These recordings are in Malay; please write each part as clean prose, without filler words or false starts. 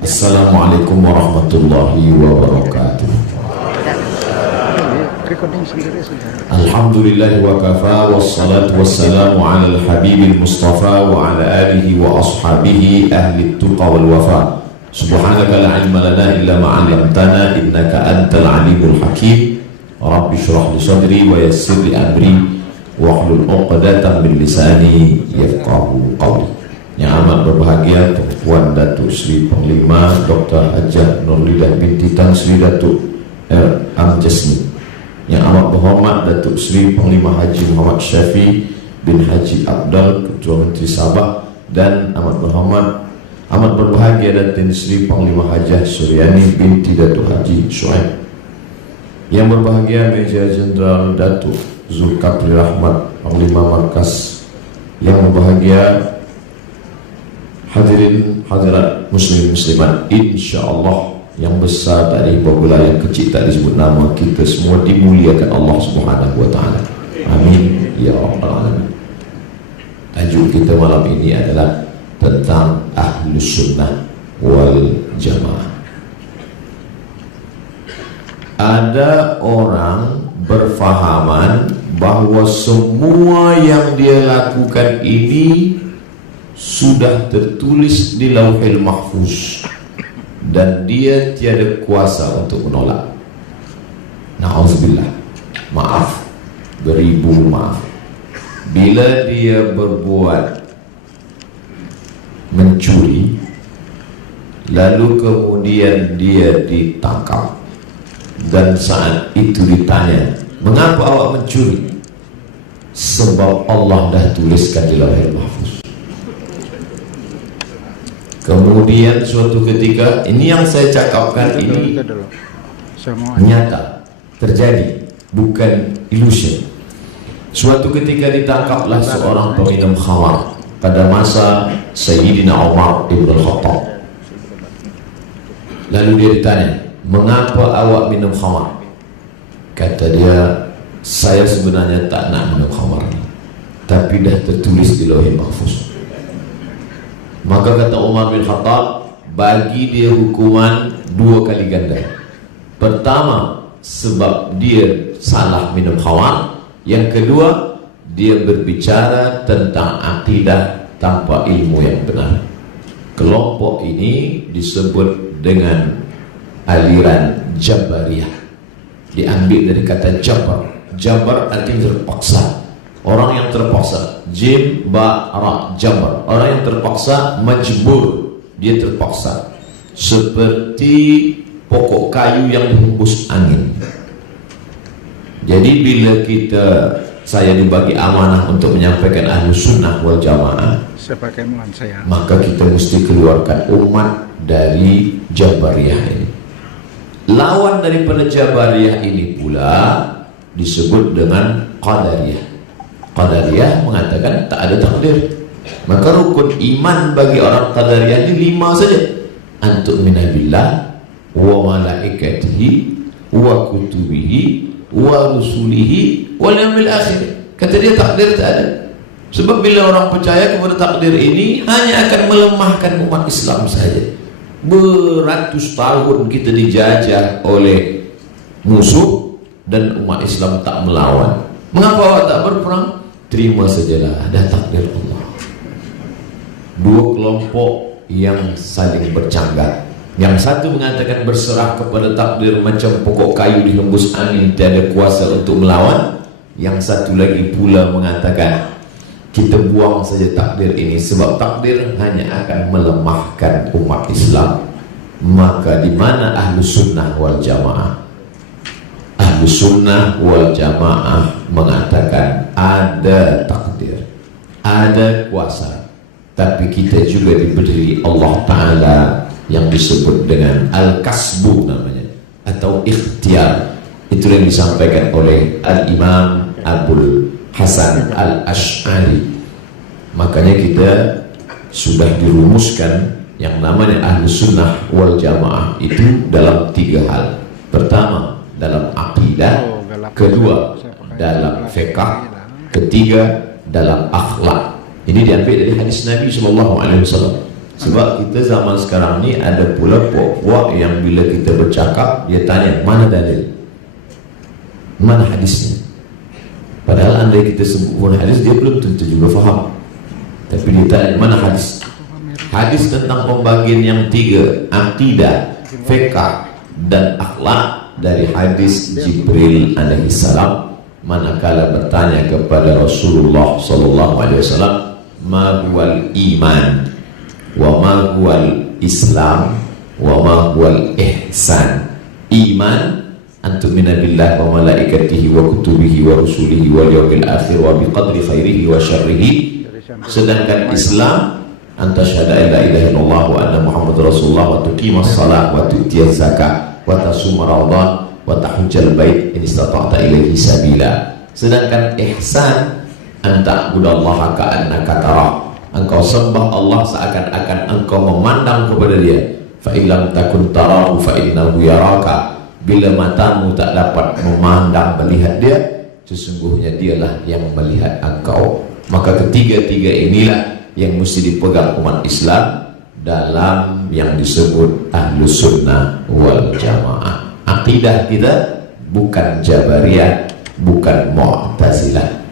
Assalamualaikum warahmatullahi wabarakatuh. Alhamdulillah wa kafa wassalatu wassalamu ala al-habibil mustafa wa ala alihi wa ashabihi ahli tuqa wal wafa. Subhanaka la ilma lana illa ma 'allamtana innaka antal alimul hakim. Rabbi shrah li sadri wa yassir li amri wa hlul 'uqdatam min lisani yafqahu qawli. Yang amat berbahagia Puan Datuk Sri Panglima Dr. Hajah Nurlidah binti Tan Sri Datuk Amjasni. Yang amat berhormat Datuk Sri Panglima Haji Muhammad Syafi bin Haji Abdal Ketua Menteri Sabah, dan amat berbahagia Datin Sri Panglima Hajah Suryani binti Datuk Haji Shu'aib. Yang berbahagia Major Jenderal Datuk Zulkifli Rahmat Panglima Markas. Yang berbahagia hadirin hadirat muslim muslimat, insyaallah yang besar tak dihimbau pula, yang kecil tak disebut nama, kita semua dimuliakan Allah Subhanahu wa taala. Amin ya rabbal alamin. Tajuk kita malam ini adalah tentang Ahlus Sunnah wal Jamaah. Ada orang berfahaman bahawa semua yang dia lakukan ini sudah tertulis di Lauhil Mahfuz dan dia tiada kuasa untuk menolak. Na'udzubillah. Maaf, beribu maaf. Bila dia berbuat mencuri, lalu kemudian dia ditangkap, dan saat itu ditanya, mengapa awak mencuri? Sebab Allah dah tuliskan di Lauhil Mahfuz. Kemudian suatu ketika, ini yang saya cakapkan ini nyata, terjadi, bukan illusion. Suatu ketika ditangkaplah seorang peminum khamar pada masa Sayyidina Umar Ibn Khattab. Lalu dia ditanya, mengapa awak minum khamar? Kata dia, saya sebenarnya tak nak minum khamar, tapi dah tertulis di Lauhil Mahfuz. Maka kata Umar bin Khattab, bagi dia hukuman 2 kali ganda. Pertama, sebab dia salah minum khamar. Yang kedua, dia berbicara tentang akidah tanpa ilmu yang benar. Kelompok ini disebut dengan aliran Jabariyah. Diambil dari kata Jabar. Jabar artinya terpaksa. Orang yang terpaksa, jim ba ra, jabar. Orang yang terpaksa, majbur, dia terpaksa. Seperti pokok kayu yang dihembus angin. Jadi bila saya dibagi amanah untuk menyampaikan Ahlus Sunnah wal Jamaah, maka kita mesti keluarkan umat dari Jabariyah ini. Lawan daripada Jabariyah ini pula disebut dengan Qadariyah. Qadariyah mengatakan tak ada takdir. Maka rukun iman bagi orang Qadariyah ini 5 saja. Antu'mina billah wa malaikatihi wa kutubihi wa rusulihi wal yaumil akhir. Kata dia takdir tak ada. Sebab bila orang percaya kepada takdir ini, hanya akan melemahkan umat Islam saja. Beratus tahun kita dijajah oleh musuh dan umat Islam tak melawan. Mengapa awak tak berperang? Terima sajalah, ada takdir Allah. 2 kelompok yang saling bercanggah. Yang satu mengatakan berserah kepada takdir macam pokok kayu dihembus angin, tiada kuasa untuk melawan. Yang satu lagi pula mengatakan kita buang saja takdir ini, sebab takdir hanya akan melemahkan umat Islam. Maka di mana Ahlus Sunnah wal Jamaah? Ahlus Sunnah wal Jamaah mengatakan ada takdir, ada kuasa, tapi kita juga diberi Allah Ta'ala yang disebut dengan al-kasbu namanya, atau ikhtiar. Itu yang disampaikan oleh Al-Imam Abul Hasan Al-Ash'ari. Makanya kita sudah dirumuskan yang namanya Ahlus Sunnah wal Jamaah itu dalam 3 hal. Pertama, dalam akidah. Kedua, dalam fiqh. Ketiga, dalam akhlak. Ini diambil dari hadis Nabi SAW. Sebab kita zaman sekarang ni ada pula puak-puak yang bila kita bercakap, dia tanya, mana dalil? Mana hadisnya? Padahal andai kita sebut pun hadis, dia belum tentu juga faham. Tapi dia tanya, mana hadis? Hadis tentang pembagian yang 3, akidah, fiqh, dan akhlak, dari hadis Jibril alaihissalam. Manakala bertanya kepada Rasulullah SAW, ma huwal iman, wa ma huwal islam, wa ma huwal ihsan. Iman antumina billah wa malaikatihi wa kutubihi wa rusulihi wal yawmil akhir wa biqadri khairihi wa syarrihi. Sedangkan Islam anta syahada la ilaha illallah wa anna muhammadar rasulullah wa tuqimas salat wa tu'tiyaz zakat wa tasuma ramadan wa tahujjal bait in istata'ta ilaihi sabila. Sedangkan ihsan anta ta'budallaha ka'annaka tarah, engkau sembah Allah seakan-akan engkau memandang kepada dia. Fa illam takun tarahu fa innahu yaraka. Bila matamu tak dapat memandang melihat dia, sesungguhnya dialah yang melihat engkau. Maka ketiga-tiga inilah yang mesti dipegang umat Islam dalam yang disebut Ahlus Sunnah wal Jamaah. Akidah kita bukan Jabariyah, bukan Mu'tazilah.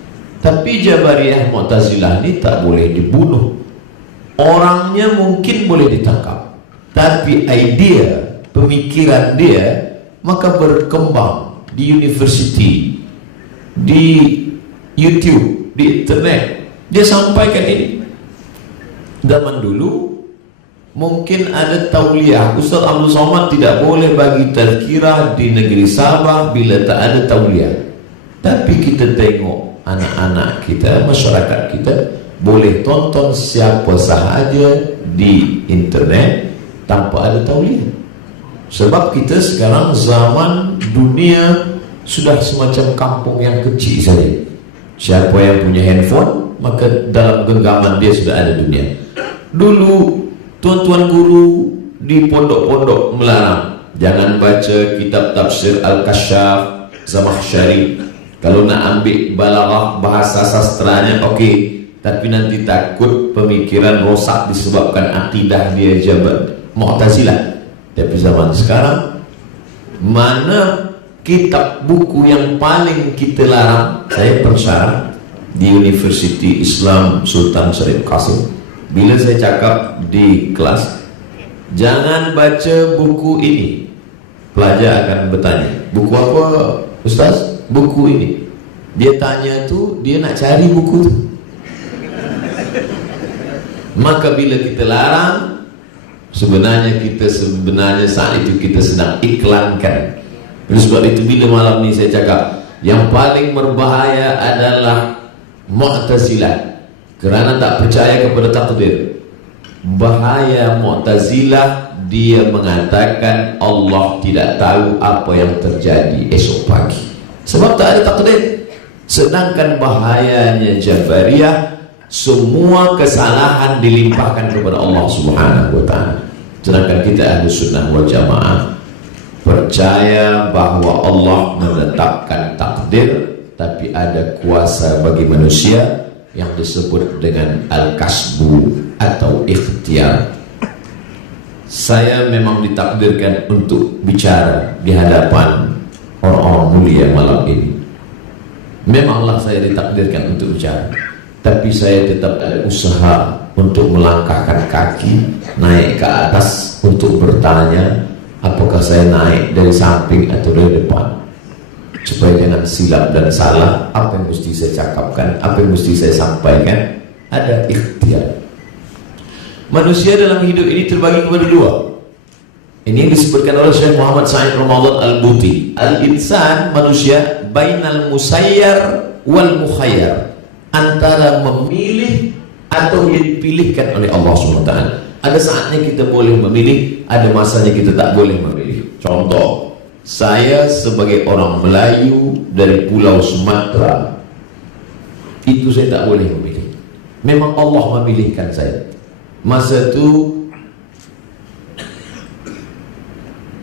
Tapi Jabariyah, Mu'tazilah ini tak boleh dibunuh. Orangnya mungkin boleh ditangkap, tapi idea, pemikiran dia maka berkembang di university, di YouTube, di internet. Dia sampaikan ini. Zaman dulu mungkin ada tauliah. Ustaz Abdul Somad tidak boleh bagi tazkirah di negeri Sabah bila tak ada tauliah. Tapi kita tengok anak-anak kita, masyarakat kita boleh tonton siapa sahaja di internet tanpa ada tauliah. Sebab kita sekarang zaman dunia sudah semacam kampung yang kecil saja. Siapa yang punya handphone, maka dalam genggaman dia sudah ada dunia. Dulu tuan-tuan guru di pondok-pondok melarang, jangan baca kitab tafsir Al-Kasyaf, Zamakhsyari. Kalau nak ambil balaghah bahasa sastranya okey, tapi nanti takut pemikiran rosak disebabkan akidah dia Mu'tazilah. Tapi zaman sekarang, mana kitab buku yang paling kita larang? Saya pensyarah di Universiti Islam Sultan Syarif Qasim. Bila saya cakap di kelas, jangan baca buku ini, pelajar akan bertanya, buku apa Ustaz? Buku ini. Dia tanya tu, dia nak cari buku tu. Maka bila kita larang, sebenarnya saat itu kita sedang iklankan. Oleh sebab itu bila malam ni saya cakap yang paling berbahaya adalah Mu'tazilah, kerana tak percaya kepada takdir. Bahaya Mu'tazilah, dia mengatakan Allah tidak tahu apa yang terjadi esok pagi sebab tak ada takdir. Sedangkan bahayanya Jabariyah, semua kesalahan dilimpahkan kepada Allah Subhanahu wa ta'ala. Sedangkan kita Ahlus Sunnah wal Jamaah percaya bahwa Allah menetapkan takdir, tapi ada kuasa bagi manusia yang disebut dengan al-kasbu atau ikhtiar. Saya memang ditakdirkan untuk bicara di hadapan orang-orang mulia malam ini. Memanglah saya ditakdirkan untuk bicara, tapi saya tetap ada usaha untuk melangkahkan kaki naik ke atas untuk bertanya, apakah saya naik dari samping atau dari depan, supaya jangan silap dan salah apa yang mesti saya cakapkan, apa yang mesti saya sampaikan. Ada ikhtiar. Manusia dalam hidup ini terbagi kepada dua. Ini yang disebutkan oleh Syekh Muhammad Sa'id Ramadan Al-Buti. Al-insan, manusia, bainal musayyar wal mukhayyar, antara memilih atau yang dipilihkan oleh Allah SWT. Ada saatnya kita boleh memilih, ada masanya kita tak boleh memilih. Contoh, saya sebagai orang Melayu dari Pulau Sumatera, itu saya tak boleh memilih. Memang Allah memilihkan saya. Masa itu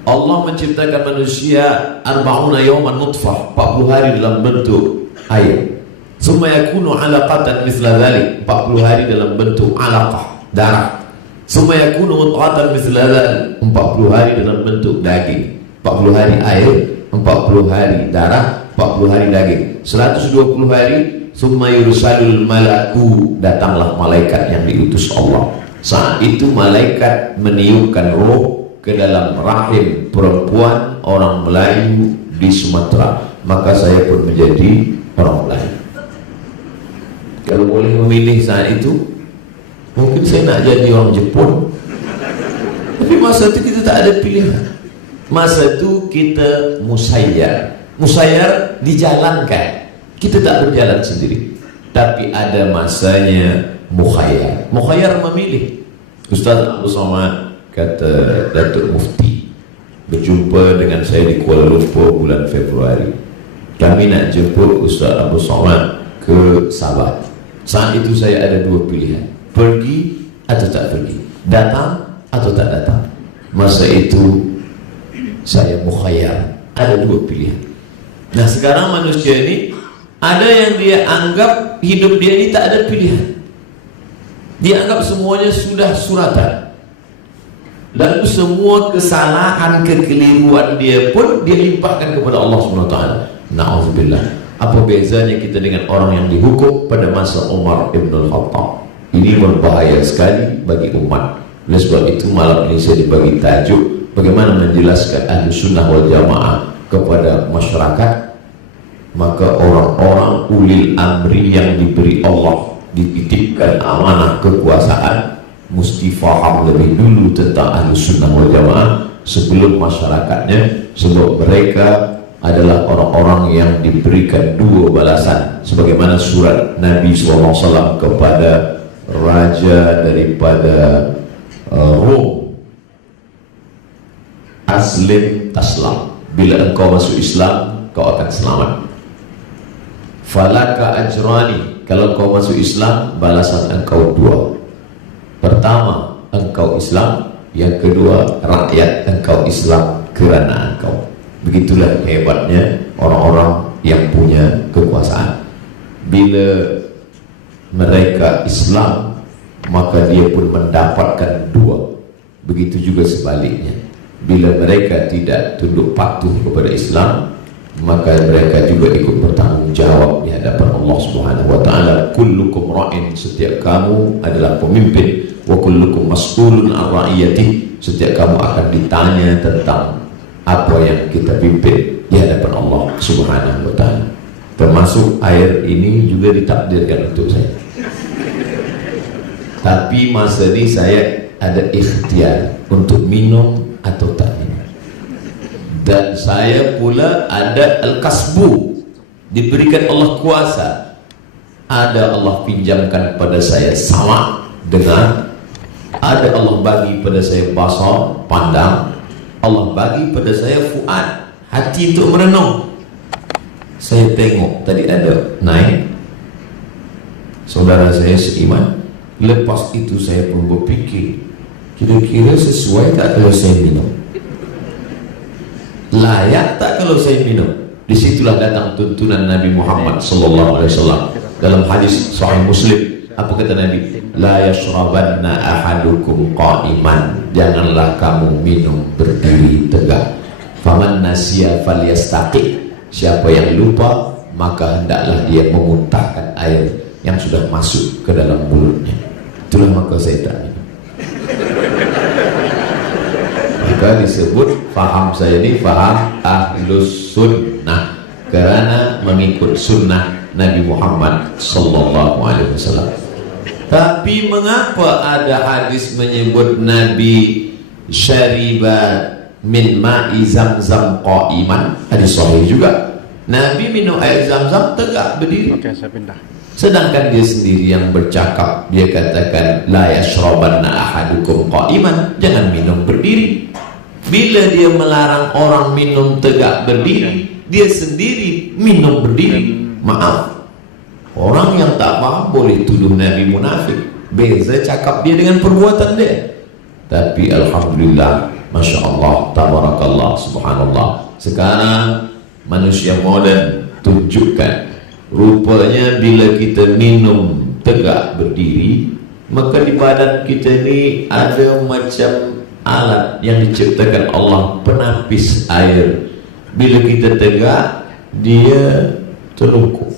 Allah menciptakan manusia arba'una yawman nutfah, 40 hari dalam bentuk air. Summa yakunu 'alaqatan mithla dhalik, 40 hari dalam bentuk alaqah, darah. Summa yakunu mudghatan mithla dhalik, 40 hari dalam bentuk daging. 40 hari air, 40 hari darah, 40 hari daging. 120 hari, summa yursalul malaku, datanglah malaikat yang diutus Allah. Saat itu malaikat meniupkan roh ke dalam rahim perempuan orang Melayu di Sumatera, maka saya pun menjadi orang Melayu. Kalau boleh memilih saat itu, mungkin saya nak jadi orang Jepun, tapi masa itu kita tak ada pilihan. Masa itu kita musayyar dijalankan, kita tak berjalan sendiri, tapi ada masanya mukhayyar memilih. Ustaz Abu Somad kata Datuk Mufti berjumpa dengan saya di Kuala Lumpur bulan Februari. Kami nak jemput Ustaz Abu Somad ke Sabah. Saat itu saya ada dua pilihan, pergi atau tak pergi, datang atau tak datang. Masa itu saya mukhayyar, ada dua pilihan. Nah sekarang manusia ini ada yang dia anggap hidup dia ini tak ada pilihan. Dia anggap semuanya sudah suratan. Lalu semua kesalahan, kekeliruan dia pun dia limpahkan kepada Allah SWT. Na'udzubillah. Apa bezanya kita dengan orang yang dihukum pada masa Umar Ibn Al-Khattab? Ini berbahaya sekali bagi umat. Oleh sebab itu malam ini saya dibagi tajuk bagaimana menjelaskan ahli sunnah wal jamaah kepada masyarakat. Maka orang-orang ulil amri yang diberi Allah, dititipkan amanah kekuasaan, mesti faham lebih dulu tentang ahli sunnah wal jamaah sebelum masyarakatnya, sebab mereka adalah orang-orang yang diberikan dua balasan, sebagaimana surat Nabi SAW kepada raja daripada Rom, aslim taslam, bila engkau masuk Islam kau akan selamat. Falaka ajrani, kalau kau masuk Islam balasan engkau dua. Pertama, engkau Islam. Yang kedua, rakyat engkau Islam kerana engkau. Begitulah hebatnya orang-orang yang punya kekuasaan. Bila mereka Islam, maka dia pun mendapatkan dua. Begitu juga sebaliknya. Bila mereka tidak tunduk patuh kepada Islam, maka mereka juga ikut bertanggung jawab di hadapan Allah Subhanahu wa taala. Kullukum ra'in, setiap kamu adalah pemimpin, wa kullukum mas'ulun an ra'iyati, setiap kamu akan ditanya tentang apa yang kita pimpin di hadapan Allah Subhanahu wa taala. Termasuk air ini juga ditakdirkan untuk saya. Tapi masa ini saya ada ikhtiar untuk minum atau tak minum. Dan saya pula ada al-kasbu, diberikan Allah kuasa. Ada Allah pinjamkan pada saya sama dengan, ada Allah bagi pada saya basar, pandang. Allah bagi pada saya fuad, hati untuk merenung. Saya tengok tadi ada naik saudara saya seiman. Lepas itu saya pun berfikir, kira-kira sesuai tak kalau saya minum? Layak tak kalau saya minum? Disitulah datang tuntunan Nabi Muhammad SAW dalam hadis Sahih Muslim. Apa kata Nabi? La yashrabanna ahadukum qa'iman, janganlah kamu minum berdiri tegak. Faman nasiya falyastaqi, siapa yang lupa maka hendaklah dia memuntahkan air yang sudah masuk ke dalam mulutnya. Itulah maka saya tak minum. Maka disebut faham saya ini faham ahlus sunnah, kerana mengikut sunnah Nabi Muhammad SAW. Tapi mengapa ada hadis menyebut Nabi syariba min ma'i zamzam qa'iman? Hadis sahih juga. Nabi minum air Zamzam tegak berdiri. Oke, saya pindah. Sedangkan dia sendiri yang bercakap, dia katakan la yashrabanna ahadukum qa'iman, jangan minum berdiri. Bila dia melarang orang minum tegak berdiri, dia sendiri minum berdiri. Maaf, orang yang tak paham boleh tuduh Nabi munafik. Beza cakap dia dengan perbuatan dia. Tapi alhamdulillah, masya Allah, tabarakallah, subhanallah, sekarang manusia modern tunjukkan rupanya bila kita minum tegak berdiri, maka di badan kita ini ada macam alat yang diciptakan Allah, penapis air. Bila kita tegak, dia terlungkup.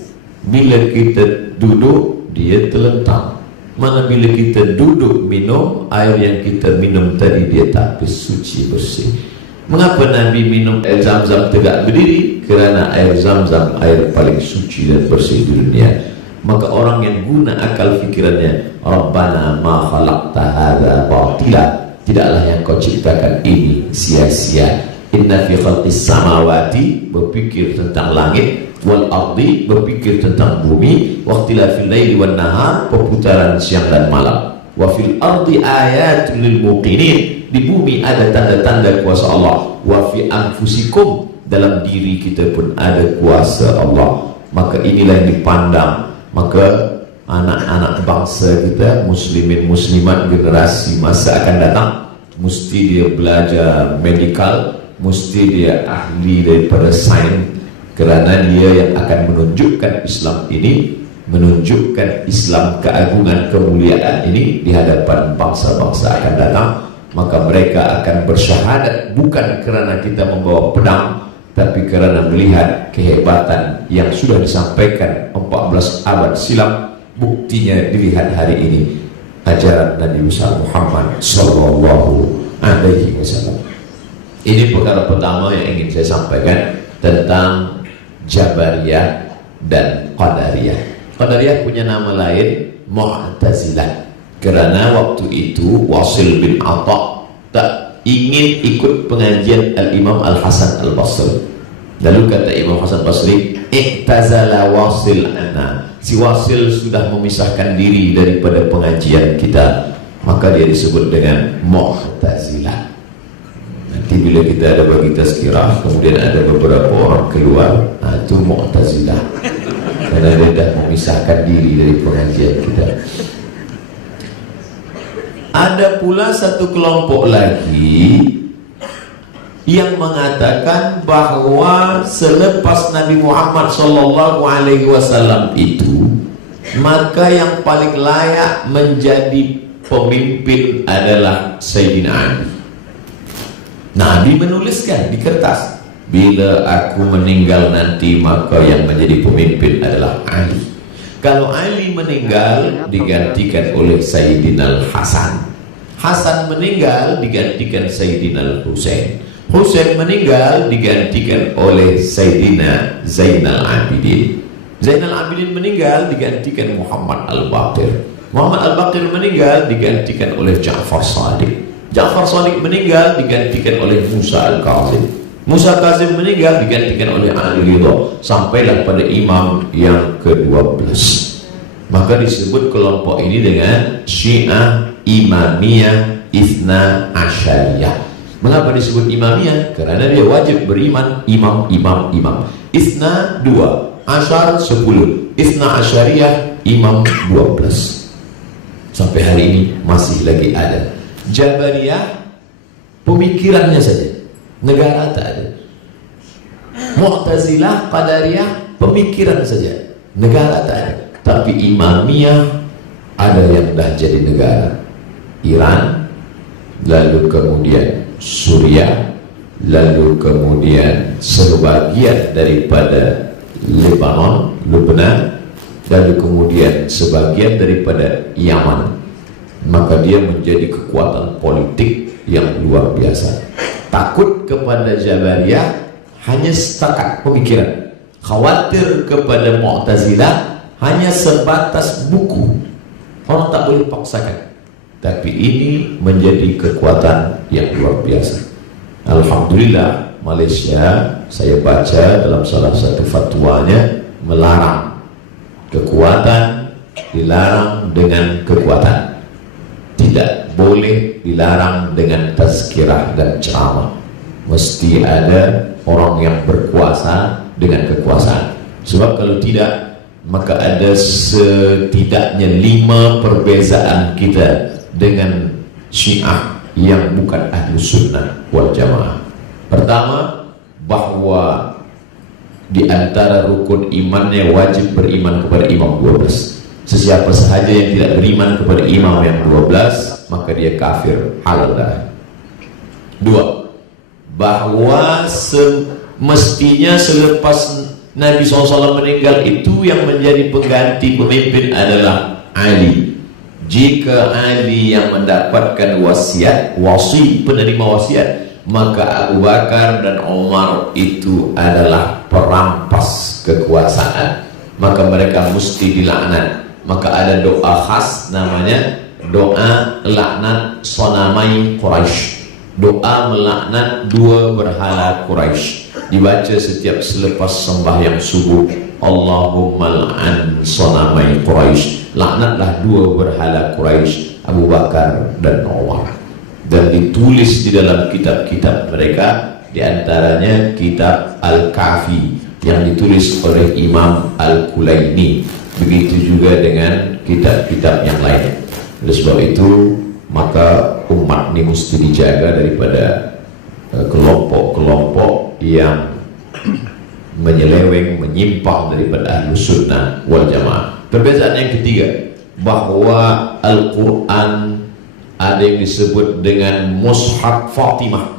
Bila kita duduk, dia terlentang. Mana bila kita duduk minum, air yang kita minum tadi dia tapis, suci, bersih. Mengapa Nabi minum air Zam-Zam tegak berdiri? Kerana air Zam-Zam air paling suci dan bersih di dunia. Maka orang yang guna akal fikirannya, Rabbana ma khalaqta hadza batila, tidaklah yang kau ciptakan ini sia-sia. Inna fi khalqis samawati, berfikir tentang langit, wal ardi, berfikir tentang bumi, wa ikhtilafil laili wan nahar, perputaran siang dan malam. Wa fil ardi ayatul lil muqinin, di bumi ada tanda-tanda kuasa Allah. Wa fi anfusikum, dalam diri kita pun ada kuasa Allah. Maka inilah yang dipandang. Maka anak-anak bangsa kita, muslimin muslimat generasi masa akan datang, mesti dia belajar medical, mesti dia ahli daripada sains, kerana dia yang akan menunjukkan Islam ini, menunjukkan Islam keagungan kemuliaan ini di hadapan bangsa-bangsa akan datang. Maka mereka akan bersyahadat bukan kerana kita membawa pedang, tapi kerana melihat kehebatan yang sudah disampaikan 14 abad silam. Buktinya dilihat hari ini, ajaran Nabi Muhammad sallallahu alaihi wasallam. Ini perkara pertama yang ingin saya sampaikan tentang Jabariyah dan Qadariyah. Qadariyah punya nama lain Mu'tazilah, kerana waktu itu Wasil bin Atha tak ingin ikut pengajian Al-Imam Al-Hasan Al-Basri. Lalu kata Imam Hasan Basri, iktazala Wasil anna, si Wasil sudah memisahkan diri daripada pengajian kita, maka dia disebut dengan Mu'tazilah. Nanti bila kita ada bagi tazkirah, kemudian ada beberapa orang keluar, nah itu Mu'tazilah, karena dia dah memisahkan diri dari pengajian kita. Ada pula satu kelompok lagi yang mengatakan bahwa selepas Nabi Muhammad SAW itu, maka yang paling layak menjadi pemimpin adalah Sayyidina Ali. Nabi menuliskan di kertas, bila aku meninggal nanti, maka yang menjadi pemimpin adalah Ali. Kalau Ali meninggal, digantikan oleh Sayyidina Hasan. Hasan meninggal, digantikan Sayyidina Husain. Husain meninggal, digantikan oleh Sayyidina Zainal Abidin. Zainal Abidin meninggal, digantikan Muhammad Al-Baqir. Muhammad Al-Baqir meninggal, digantikan oleh Ja'far Shadiq. Ja'far Shadiq meninggal, digantikan oleh Musa Al-Kazim. Musa Al-Kazim meninggal, digantikan oleh Ali Ridha, sampailah pada imam yang ke-12. Maka disebut kelompok ini dengan Syiah Imamiyah Ithna Asyariyah. Mengapa disebut Imamiyah? Kerana dia wajib beriman imam. Ithna 2, Asyar 10, Ithna Asyariyah imam 12. Sampai hari ini masih lagi ada. Jabariyah pemikirannya saja, negara tak ada. Mu'tazilah, Qadariyah pemikiran saja, negara tak ada. Tapi Imamiyah ada yang dah jadi negara. Iran, lalu kemudian Suriah, lalu kemudian sebagian daripada Lebanon, Lebanon, lalu kemudian sebagian daripada Yaman. Maka dia menjadi kekuatan politik yang luar biasa. Takut kepada Jabariyah hanya setakat pemikiran, khawatir kepada Mu'tazilah hanya sebatas buku. Orang tak boleh paksakan. Tapi ini menjadi kekuatan yang luar biasa. Alhamdulillah, Malaysia, saya baca dalam salah satu fatwanya melarang kekuatan dilarang dengan kekuatan, tidak boleh dilarang dengan tazkirah dan ceramah. Mesti ada orang yang berkuasa dengan kekuasaan. Sebab kalau tidak, maka ada setidaknya 5 perbezaan kita dengan Syiah yang bukan ahlu sunnah wal jamaah. Pertama, bahwa di antara rukun imannya wajib beriman kepada imam 12. Sesiapa sahaja yang tidak beriman kepada imam yang 12, maka dia kafir halal darah. 2, bahwa semestinya selepas Nabi SAW meninggal itu yang menjadi pengganti pemimpin adalah Ali. Jika Ali yang mendapatkan wasiat, penerima wasiat, maka Abu Bakar dan Umar itu adalah perampas kekuasaan, maka mereka mesti dilaknat. Maka ada doa khas namanya doa laknat sonamai Quraisy, doa melaknat 2 berhala Quraisy, dibaca setiap selepas sembahyang subuh. Allahumma la'an sonamai Quraisy, laknatlah 2 berhala Quraisy, Abu Bakar dan Umar. Dan ditulis di dalam kitab-kitab mereka, diantaranya kitab Al-Kafi yang ditulis oleh Imam Al-Kulaini. Begitu juga dengan kitab-kitab yang lain. Oleh sebab itu, maka umat ini mesti dijaga daripada kelompok-kelompok yang menyeleweng, menyimpang daripada ahlu sunnah wal jamaah. Perbezaan yang ketiga, bahwa Al-Quran ada yang disebut dengan Mushaf Fatimah.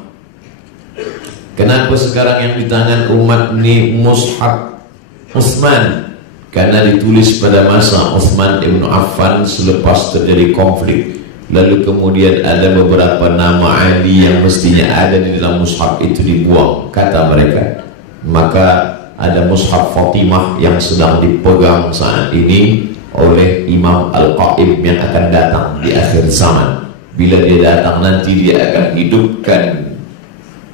Kenapa sekarang yang di tangan umat ini Mushaf Utsman? Karena ditulis pada masa Utsman ibn Affan selepas terjadi konflik. Lalu kemudian ada beberapa nama Ali yang mestinya ada di dalam mushaf itu dibuang, kata mereka. Maka ada Mushaf Fatimah yang sedang dipegang saat ini oleh Imam Al-Qaim yang akan datang di akhir zaman. Bila dia datang nanti, dia akan hidupkan,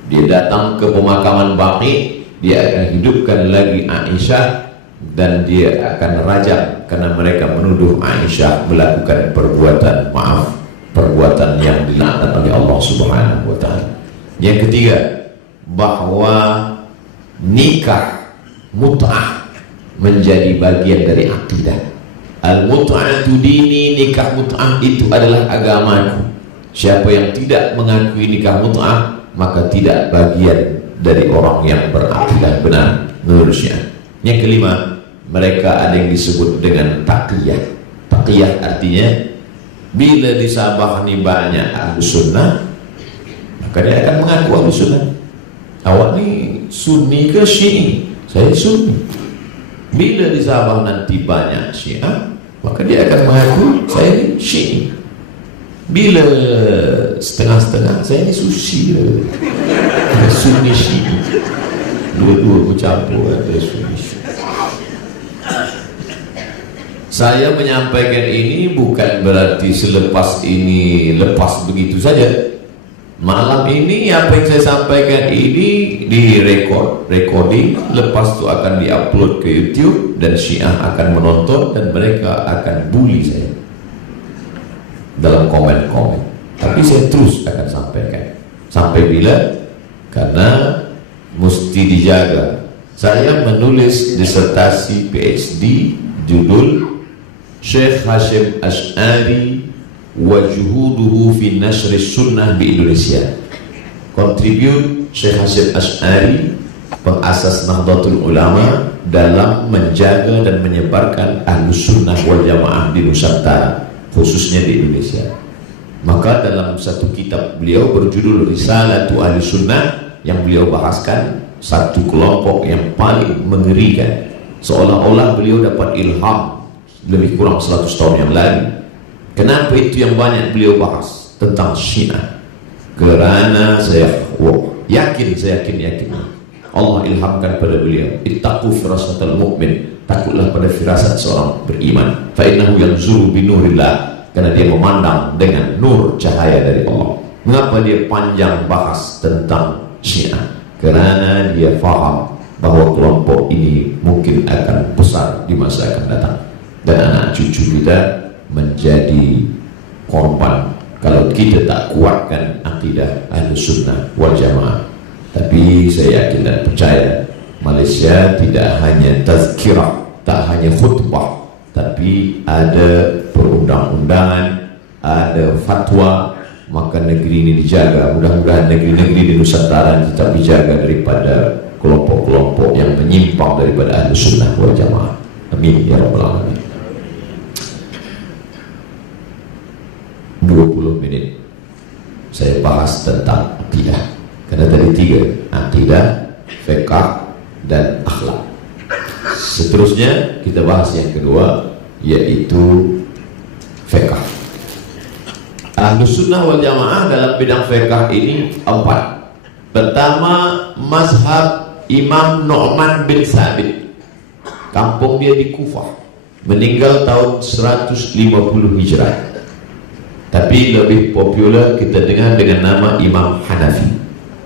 dia datang ke pemakaman Baqi, dia akan hidupkan lagi Aisyah, dan dia akan rajam karena mereka menuduh Aisyah melakukan perbuatan yang dilaknat oleh Allah Subhanahu wa taala. Yang ketiga, bahwa nikah mut'ah menjadi bagian dari akidah. Al-mut'atu dini, nikah mut'ah itu adalah agamaku. Siapa yang tidak mengakui nikah mut'ah, maka tidak bagian dari orang yang berakidah benar menurut Syiah. Yang kelima, mereka ada yang disebut dengan taqiyah. Taqiyah artinya bila di Sabah ini banyak ahlu sunnah, maka dia akan mengaku ahlu sunnah. Awak ni sunni ke syi'i? Saya sunni. Bila di Sabah nanti banyak Syiah, maka dia akan mengaku saya ni syi'i. Bila setengah-setengah, saya ni susi, sunni syi'i, dua-dua bercampur, ada sunni syi'i. Saya menyampaikan ini bukan berarti selepas ini lepas begitu saja. Malam ini apa yang saya sampaikan ini recording, lepas itu akan diupload ke YouTube dan Syiah akan menonton dan mereka akan bully saya dalam komen-komen. Tapi saya terus akan sampaikan. Sampai bila? Karena mesti dijaga. Saya menulis disertasi PhD judul Syekh Hashim Asy'ari wa juhuduhu fi nasri sunnah di Indonesia. Contribute Syekh Hashim Asy'ari, pengasas Nahdlatul Ulama, dalam menjaga dan menyebarkan ahlus sunnah wal jamaah di Nusantara, khususnya di Indonesia. Maka dalam satu kitab beliau berjudul Risalatu Ahlus Sunnah, yang beliau bahaskan satu kelompok yang paling mengerikan, seolah-olah beliau dapat ilham lebih kurang 100 tahun yang lalu. Kenapa itu yang banyak beliau bahas tentang Syiah? Kerana saya yakin Allah ilhamkan pada beliau, ittaqu firasatal mu'min, takutlah pada firasat seorang beriman, fa innahu yanzuru bi nurillah, karena dia memandang dengan nur cahaya dari Allah. Mengapa dia panjang bahas tentang Syiah? Kerana dia faham bahwa kelompok ini mungkin akan besar di masa akan datang. dan anak cucu kita menjadi korban kalau kita tak kuatkan akidah Ahlussunnah wal Jamaah. Tapi saya yakin dan percaya Malaysia tidak hanya tazkirah, tak hanya khutbah, tapi ada perundang-undangan, ada fatwa. Maka negeri ini dijaga. Mudah-mudahan negeri-negeri di Nusantara tetap dijaga daripada kelompok-kelompok yang menyimpang daripada Ahlussunnah wal Jamaah. Amin ya rabbal alamin. 20 menit saya bahas tentang akidah, karena tadi 3: akidah, fiqh, dan akhlak. Seterusnya kita bahas yang kedua, yaitu fiqh. Ahlussunnah wal Jamaah dalam bidang fiqh ini 4. Pertama, mazhab Imam Nu'man bin Thabit. Kampung dia di Kufah, meninggal tahun 150 Hijrah. Tapi lebih popular kita dengar dengan nama Imam Hanafi.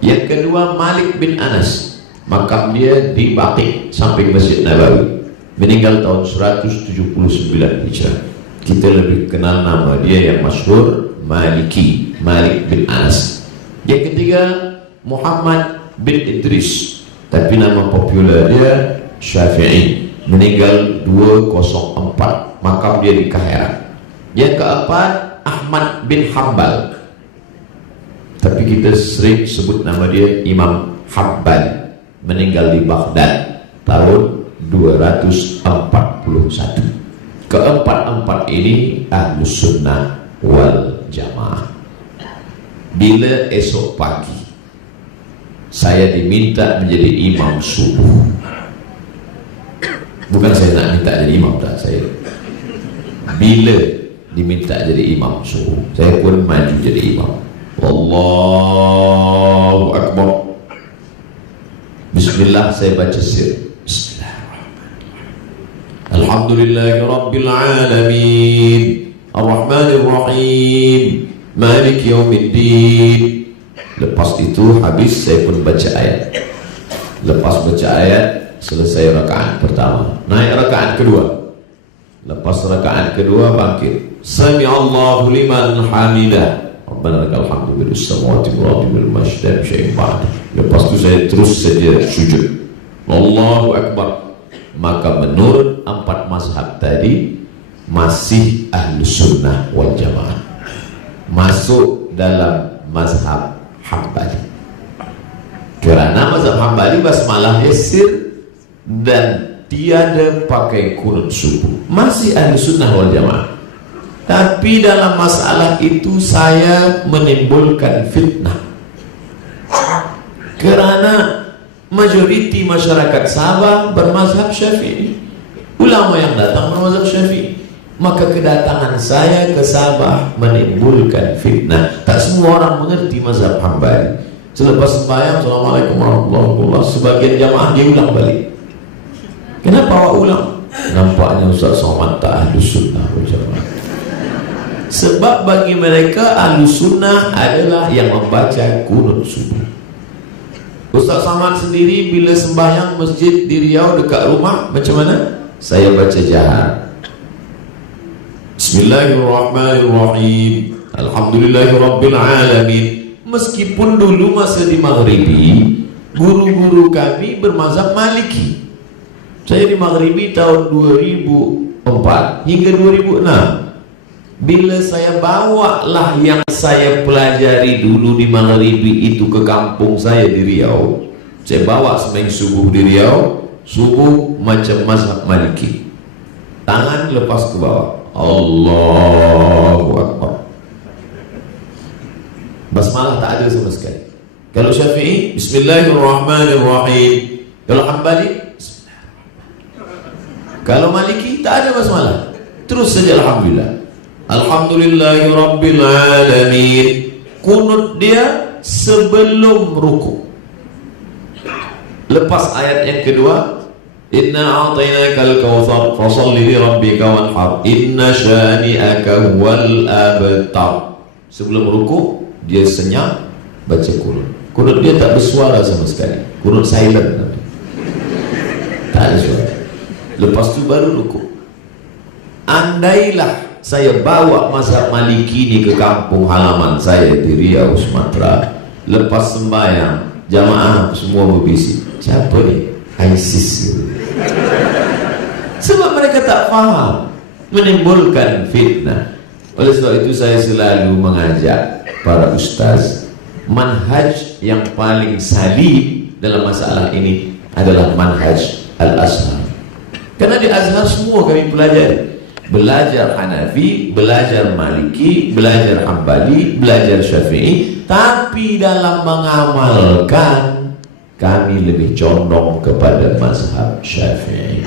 Yang kedua, Malik bin Anas. Makam dia di Baqi, samping Masjid Nabawi, meninggal tahun 179 Hijrah. Kita lebih kenal nama dia yang masyhur, Maliki, Malik bin Anas. Yang ketiga, Muhammad bin Idris, tapi nama popular dia Syafi'i, meninggal 204, makam dia di Kahira. Yang keempat, Ahmad bin Hanbal, tapi kita sering sebut nama dia Imam Hanbal, meninggal di Baghdad tahun 241. Keempat-empat ini Ahlussunnah wal Jamaah. Bila esok pagi saya diminta menjadi imam subuh, bukan saya nak minta jadi imam, tak, saya bila diminta jadi imam subuh, saya pun maju jadi imam. Allahu Akbar. Bismillah, saya baca sir. Bismillahirrahmanirrahim. Alhamdulillahi Rabbil Alamin, Ar-Rahmanir-Rahim, Malik Yawmiddin. Lepas itu habis, saya pun baca ayat. Lepas baca ayat, selesai rakaat pertama, naik rakaat kedua. Lepas rakaat kedua bangkit, Sami'allahu liman hamidah, Rabbana lakal hamdu bil samawati wal ardi wal masjid syai'in ba'd. Lepas itu saya terus saja sujud, Allahu Akbar. Maka menurut 4 mazhab tadi, masih Ahlussunnah wal Jamaah, masuk dalam mazhab Hambali. Kerana mazhab Hambali basmalah sir dan tiada pakai kunut subuh, masih Ahlussunnah wal Jamaah. Tapi dalam masalah itu saya menimbulkan fitnah, kerana majoriti masyarakat Sabah bermazhab Syafi'i, ulama yang datang bermazhab Syafi'i. Maka kedatangan saya ke Sabah menimbulkan fitnah. Tak semua orang mengerti mazhab Hambali. Selepas sembahyang, Assalamualaikum warahmatullahi wabarakatuh, sebagian jamaah dia ulang balik. Kenapa awak ulang? Nampaknya Ustaz Somad tak Ahlussunnah wal Jamaah. Sebab bagi mereka Ahlussunnah adalah yang membaca kunut subuh. Ustaz Somad sendiri bila sembahyang masjid di Riau dekat rumah, macam mana? Saya baca jahar. Bismillahirrahmanirrahim, Alhamdulillahirabbil alamin. Meskipun dulu masa di Maghribi, guru-guru kami bermazhab Maliki. Saya di Maghribi tahun 2004 hingga 2006. Bila saya bawalah yang saya pelajari dulu di Maghribi itu ke kampung saya di Riau, saya bawa sembahyang subuh di Riau, subuh macam mazhab Maliki, tangan lepas ke bawah, Allahu Akbar. Basmalah tak ada sama sekali. Kalau Syafi'i, Bismillahirrahmanirrahim. Kalau Hambali, kalau Maliki tak ada basmalah, terus saja Alhamdulillah, Alhamdulillahi Rabbil Alamin. Kunut dia sebelum ruku. Lepas ayat yang kedua, Inna a'tainakal kautsar fasholli li rabbika wanhar inna syani'aka huwal abtar. Sebelum ruku dia senyap baca kunut. Kunut dia tak bersuara sama sekali, kunut silent, tak ada suara. Lepas tu baru ruku. andailah saya bawa mazhab Maliki ini ke kampung halaman saya di Riau, Sumatera, lepas sembahyang jamaah semua berbisik, siapa ni? ISIS. Sebab mereka tak faham, menimbulkan fitnah. Oleh sebab itu saya selalu mengajak para ustaz, manhaj yang paling salim dalam masalah ini adalah manhaj Al-Azhar. Karena di Azhar semua kami pelajari, belajar Hanafi, belajar Maliki, belajar Hambali, belajar Syafi'i, tapi dalam mengamalkan kami lebih condong kepada mazhab Syafi'i.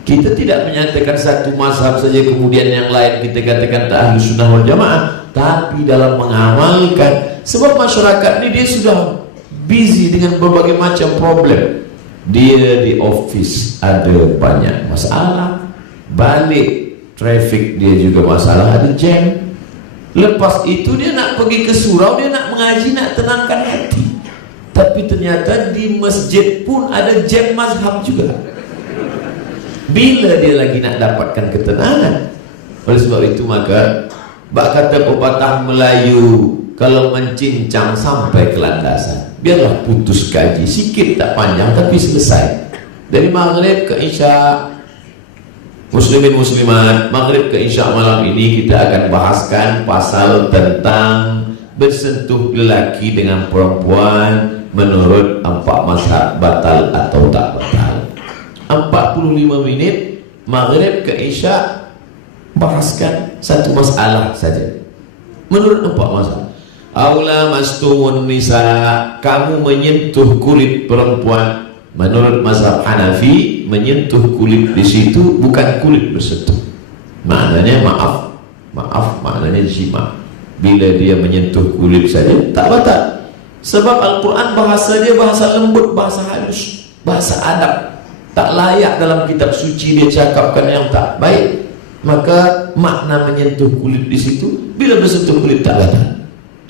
Kita tidak menyatakan satu mazhab saja kemudian yang lain kita katakan tak Ahlus Sunnah wal Jamaah, tapi dalam mengamalkan, sebab masyarakat ini dia sudah busy dengan berbagai macam problem. Dia di office ada banyak masalah, balik traffic dia juga masalah, ada jam. Lepas itu dia nak pergi ke surau, dia nak mengaji, nak tenangkan hati, tapi ternyata di masjid pun ada jam mazhab juga. Bila dia lagi nak dapatkan ketenangan? Oleh sebab itu maka bak kata pepatah Melayu, kalau mencincang sampai ke landasan, biarlah putus gaji, sikit tak panjang tapi selesai. Dari maghrib ke isya, muslimin muslimat, maghrib ke isya malam ini kita akan bahaskan pasal tentang bersentuh lelaki dengan perempuan menurut 4 mazhab batal atau tak batal. 45 minit maghrib ke isya bahaskan satu masalah saja menurut 4 mazhab. Aula mastumun nisa, kamu menyentuh kulit perempuan. Menurut mazhab Hanafi, menyentuh kulit di situ bukan kulit bersentuh. Maknanya maaf, maknanya jima. Bila dia menyentuh kulit saja tak batal. Sebab Al-Quran bahasa dia bahasa lembut, bahasa halus, bahasa adab. Tak layak dalam kitab suci dia cakapkan yang tak baik. Maka makna menyentuh kulit di situ, bila bersentuh kulit tak batal.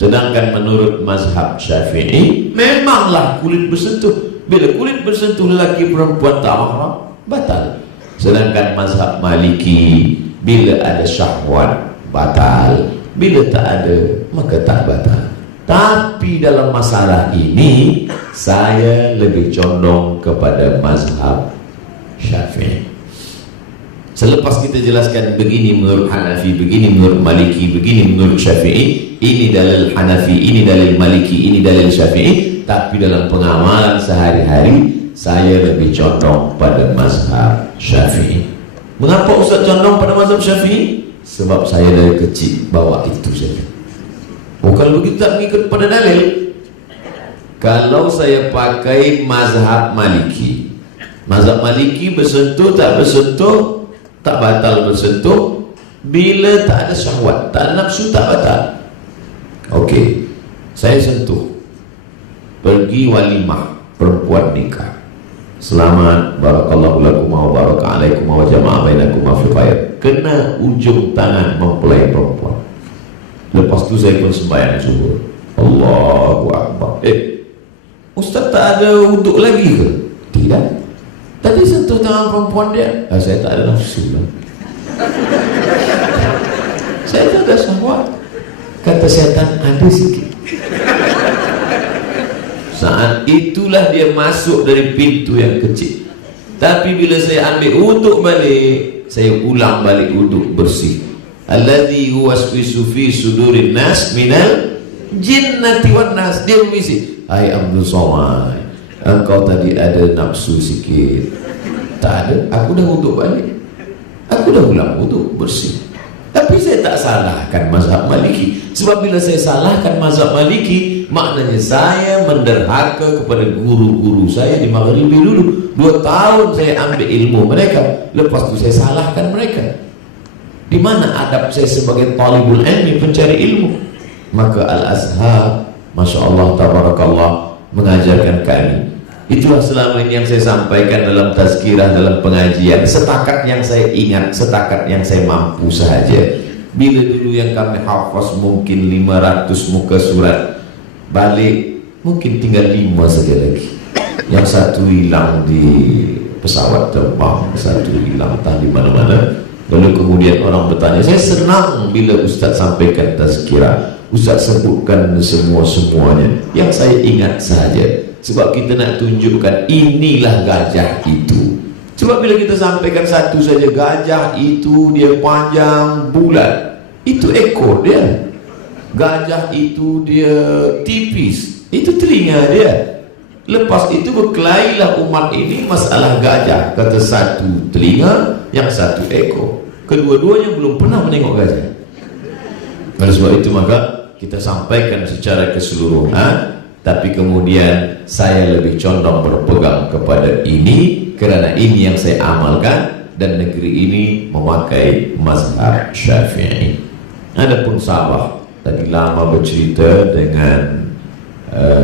Sedangkan menurut mazhab Syafi'i, memanglah kulit bersentuh. Bila kulit bersentuh lelaki perempuan tak mahram, batal. Sedangkan mazhab Maliki, bila ada syahwat, batal. Bila tak ada, maka tak batal. Tapi dalam masalah ini, saya lebih condong kepada mazhab Syafi'i. Selepas kita jelaskan begini menurut Hanafi, begini menurut Maliki, begini menurut Syafi'i, ini dalil Hanafi, ini dalil Maliki, ini dalil Syafi'i, tapi dalam pengamalan sehari-hari saya lebih condong pada mazhab Syafi'i. Mengapa Ustaz condong pada mazhab Syafi'i? Sebab saya dari kecil bawa itu saja. Kalau begitu tak mengikut pada dalil. Kalau saya pakai mazhab Maliki, mazhab Maliki bersentuh tak bersentuh, tak batal bersentuh. Bila tak ada syahwat, tak ada nafsu, tak batal. Okey, saya sentuh, pergi walimah, perempuan nikah, selamat, barakallahu lakum wa baraka alaikum wa jama'a bainakum fi khair, kena ujung tangan mempelai perempuan. Lepas tu saya pun sembahyang zuhur, Allahu Akbar. Ustaz tak ada wuduk lagi ke? Tidak. Tadi sentuh tangan perempuan dia, saya tak ada nafsu lah. Saya tak ada syahwat. Kata syaitan, ada sikit. Saat itulah dia masuk dari pintu yang kecil. Tapi bila saya ambil wuduk balik, saya ulang balik wuduk bersih. Alladzi yuwaswisu fi sudurin nas minal jinnati wan nas. Dia berbisik, hai Abdul Somad, engkau tadi ada nafsu sikit. Tak ada, aku dah wuduk balik, aku dah ulang wuduk bersih. Tapi saya tak salahkan mazhab Maliki. Sebab bila saya salahkan mazhab Maliki, maknanya saya menderhaka kepada guru-guru saya di Maghribi dulu. 2 tahun saya ambil ilmu mereka, lepas tu saya salahkan mereka. Di mana adab saya sebagai talibul ilmi, pencari ilmu? Maka Al-Azhar, Masya Allah, Tabarakallah, mengajarkan kami. Itulah selama ini yang saya sampaikan dalam tazkirah, dalam pengajian, setakat yang saya ingat, setakat yang saya mampu sahaja. Bila dulu yang kami hafaz mungkin 500 muka surat, balik mungkin tinggal 5 saja lagi. Yang satu hilang di pesawat terbang, satu hilang entah di mana-mana. Lalu kemudian orang bertanya, saya senang bila Ustaz sampaikan tazkirah, Ustaz sebutkan semua-semuanya. Yang saya ingat saja, sebab kita nak tunjukkan inilah gajah itu. Sebab bila kita sampaikan satu saja, gajah itu dia panjang bulat, itu ekor dia. Gajah itu dia tipis, itu telinga dia. Lepas itu berkelailah umat ini masalah gajah. Kata satu telinga, yang satu ekor. Kedua-duanya belum pernah menengok gajah. Oleh sebab itu maka kita sampaikan secara keseluruhan, tapi kemudian saya lebih condong berpegang kepada ini kerana ini yang saya amalkan, dan negeri ini memakai mazhab Syafi'i. Adapun Sabah, tadi lama bercerita dengan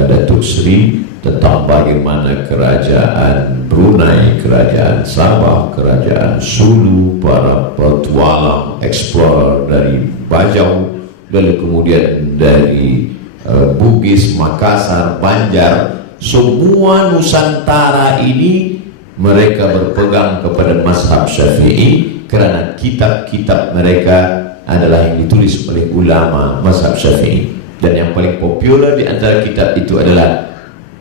Datuk Seri tentang bagaimana kerajaan Brunei, kerajaan Sabah, kerajaan Sulu, para petualang explorer dari Bajau, lalu kemudian dari Bugis, Makassar, Banjar, semua Nusantara ini mereka berpegang kepada mazhab Syafi'i kerana kitab-kitab mereka adalah yang ditulis oleh ulama mazhab Syafi'i. Dan yang paling popular di antara kitab itu adalah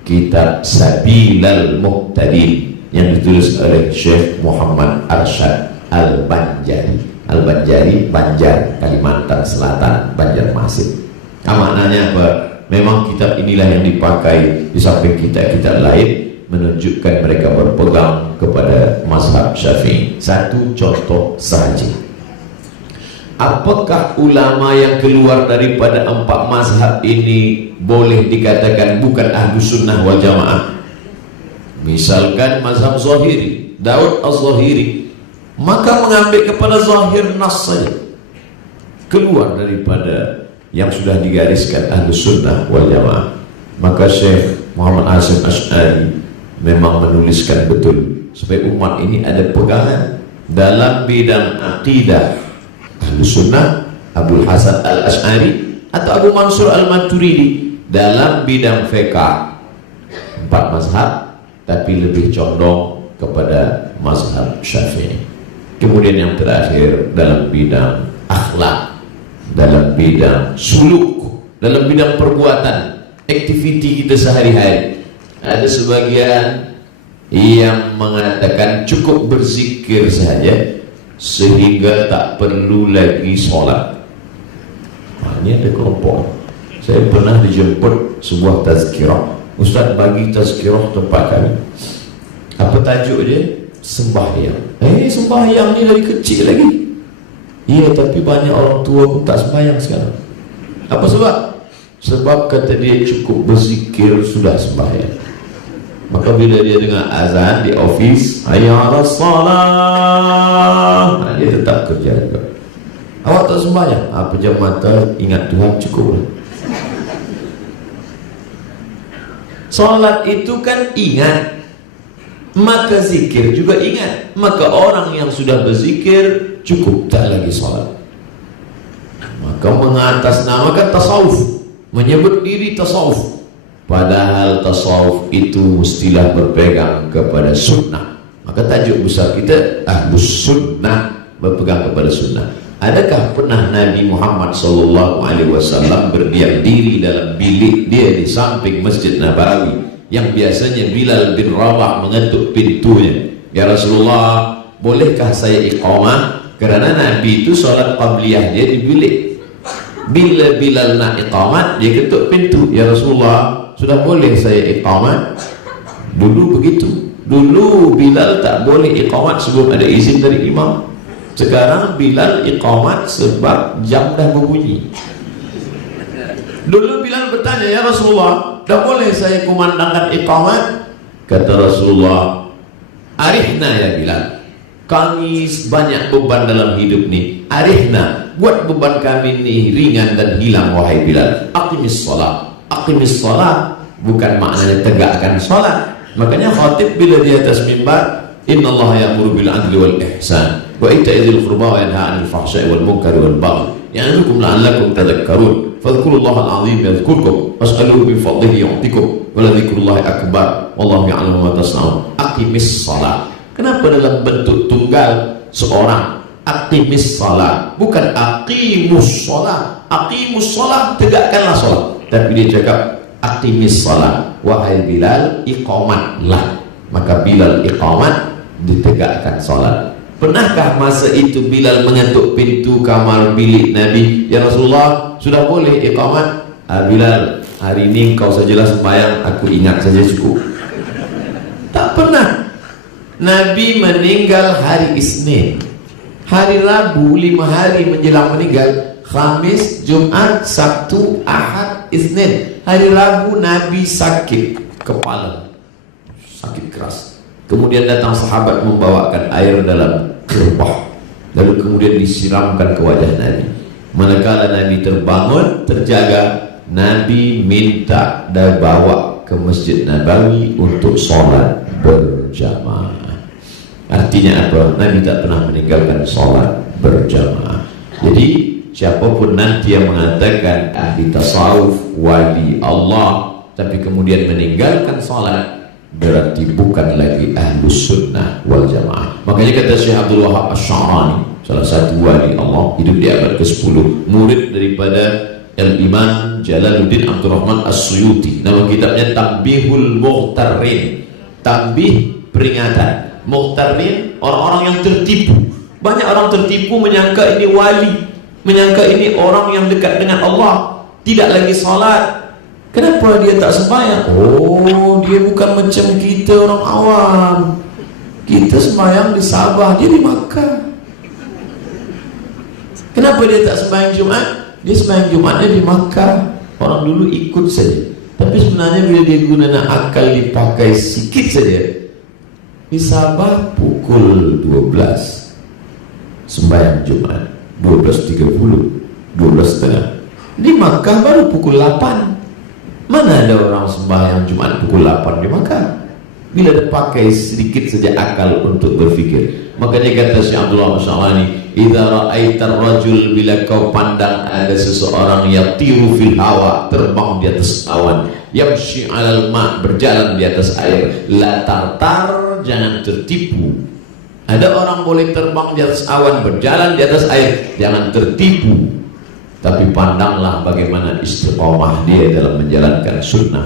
kitab Sabilal Muhtadin yang ditulis oleh Syekh Muhammad Arsyad Al-Banjari. Al-Banjari, Banjar, Kalimantan Selatan, Banjarmasin. Maknanya apa? Memang kitab inilah yang dipakai di samping kitab-kitab lain, menunjukkan mereka berpegang kepada mazhab Syafi'i. Satu contoh saja. Apakah ulama yang keluar daripada empat mazhab ini boleh dikatakan bukan ahlu sunnah wal jamaah? Misalkan mazhab Zahiri, Daud Az-Zahiri, maka mengambil kepada zahir nas saja, keluar daripada yang sudah digariskan ahlu sunnah wal jamaah. Maka Syekh Muhammad Hasim Asy'ari memang menuliskan betul supaya umat ini ada pegangan dalam bidang akidah. Ahlu sunnah Abdul Hasan Al-Asy'ari atau Abu Mansur Al-Maturidi. Dalam bidang fiqh empat mazhab, tapi lebih condong kepada mazhab Syafi'i. Kemudian yang terakhir dalam bidang akhlak, dalam bidang suluk, dalam bidang perbuatan, aktiviti kita sehari-hari, ada sebagian yang mengatakan cukup berzikir saja sehingga tak perlu lagi solat. Ini ada kelompok. Saya pernah dijemput sebuah tazkirah, Ustaz bagi tazkirah tempat kami. Apa tajuk dia? Sembahyang. Sembahyang ni dari kecil lagi. Iya, tapi banyak orang tua pun tak sembahyang sekarang. Apa sebab? Sebab kata dia cukup berzikir sudah sembahyang. Maka bila dia dengar azan di office, hayya 'alas salah, dia tetap kerja juga. Awak tak sembahyang? Pejam mata, ingat Tuhan, cukup. Solat itu kan ingat, maka zikir juga ingat. Maka orang yang sudah berzikir cukup, tak lagi solat. Maka mengatasnamakan tasawuf, menyebut diri tasawuf. Padahal tasawuf itu mestilah berpegang kepada sunnah. Maka tajuk besar kita ahlus sunnah, berpegang kepada sunnah. Adakah pernah Nabi Muhammad SAW berdiam diri dalam bilik dia di samping Masjid Nabawi yang biasanya Bilal bin Rabah mengetuk pintunya? Ya Rasulullah, bolehkah saya iqamah? Kerana Nabi itu solat qabliyah dia di bilik. Bila Bilal nak iqamat, dia ketuk pintu. Ya Rasulullah, sudah boleh saya iqamat? Dulu begitu. Dulu Bilal tak boleh iqamat sebelum ada izin dari imam. Sekarang Bilal iqamat sebab jam dah berbunyi. Dulu Bilal bertanya, ya Rasulullah, dah boleh saya kumandangkan iqamat? Kata Rasulullah, arihna ya Bilal, kami banyak beban dalam hidup ni. Arihna, buat beban kami ni ringan dan hilang wahai Bilal. Aqimis salat. Aqimis salat bukan maknanya tegakkan salat. Makanya khatib bila di atas mimbar, innallaha ya'muru bil 'adli wal ihsan wa ita'i dzil qurba wa yanha 'anil fahsya'i wal munkari wal baghi ya'idzukum la'allakum tadhakkarun fadhkurullaha al-'azim yadhkurkum was'aluhu min fadlihi yu'tikum wa la dzikrullahi akbar wallahu ya'lamu ma tasna'un. Aqimis salat. Kenapa dalam bentuk tunggal seorang? aqimis salat, bukan aqimus salat. Aqimus salat, tegakkanlah salat, tapi dia cakap aqimis salat, wahai Bilal, iqamatlah. Maka Bilal iqamat, ditegakkan salat. Pernahkah masa itu Bilal mengetuk pintu kamar bilik Nabi, ya Rasulullah, sudah boleh iqamat? Bilal, hari ini kau sajalah sembahyang, aku ingat saja cukup. Tak pernah. Nabi meninggal hari Isnin, hari Rabu 5 hari menjelang meninggal, Khamis, Jumat, Sabtu, Ahad, Isnin. Hari Rabu Nabi sakit kepala, sakit keras. Kemudian datang sahabat membawakan air dalam kerbah, lalu kemudian disiramkan ke wajah Nabi. Manakala Nabi terbangun, terjaga, Nabi minta dan bawa ke Masjid Nabawi untuk sholat berjamaah. Artinya apa? Nabi tak pernah meninggalkan sholat berjamaah. Jadi siapapun nanti yang mengatakan ahli tasawuf, wali Allah, tapi kemudian meninggalkan sholat, berarti bukan lagi ahlus sunnah wal jamaah. Makanya kata Syekh Abdul Wahab Asy'arani, salah satu wali Allah, hidup di abad ke-10, murid daripada Al-Imam Jalaluddin Abdurrahman As-Suyuti. Nama kitabnya Tanbihul Mughtarrin, tanbih peringatan. Mughtarrin, orang-orang yang tertipu. Banyak orang tertipu menyangka ini wali, menyangka ini orang yang dekat dengan Allah, tidak lagi salat. Kenapa dia tak sembahyang? Oh, dia bukan macam kita orang awam. Kita sembahyang di Sabah, dia di Makkah. Kenapa dia tak sembahyang Jumat? Dia sembahyang Jumatnya di Makkah. Orang dulu ikut saja. Tapi sebenarnya bila dia gunakan akal dipakai sikit saja, di Sabah pukul 12 sembahyang Jumat, 12.30, 12.30. Di Makkah baru pukul 8. Mana ada orang sembahyang Jumat pukul 8 di Makkah? Bila dipakai sedikit saja akal untuk berfikir. Makanya kata Syekh Abdullah Masya'ani, idza ra'aitar rajul, bila kau pandang ada seseorang yang tiru fil hawa, terbang di atas awan, yamshi 'alal ma', berjalan di atas air, la tartar, jangan tertipu. Ada orang boleh terbang di atas awan, berjalan di atas air, jangan tertipu. Tapi pandanglah bagaimana istiqamah dia dalam menjalankan sunnah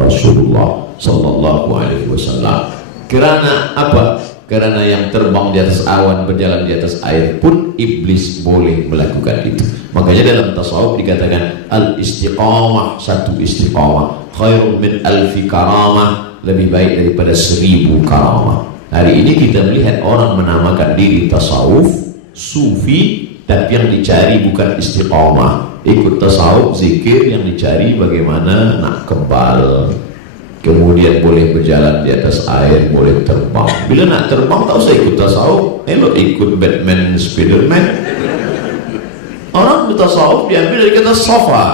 Rasulullah sallallahu alaihi wasallam. Kerana apa? Karena yang terbang di atas awan, berjalan di atas air pun iblis boleh melakukan itu. Makanya dalam tasawuf dikatakan al-istiqamah, satu istiqamah, khairun min alfi karamah, lebih baik daripada 1000 karamah. Hari ini kita melihat orang menamakan diri tasawuf, sufi, tapi yang dicari bukan istiqamah. Ikut tasawuf, zikir, yang dicari bagaimana nak kebal, kemudian boleh berjalan di atas air, boleh terbang. Bila nak terbang tak usah ikut tasawuf, elok ikut Batman, Spiderman. Orang bertasawuf diambil dari kata safa.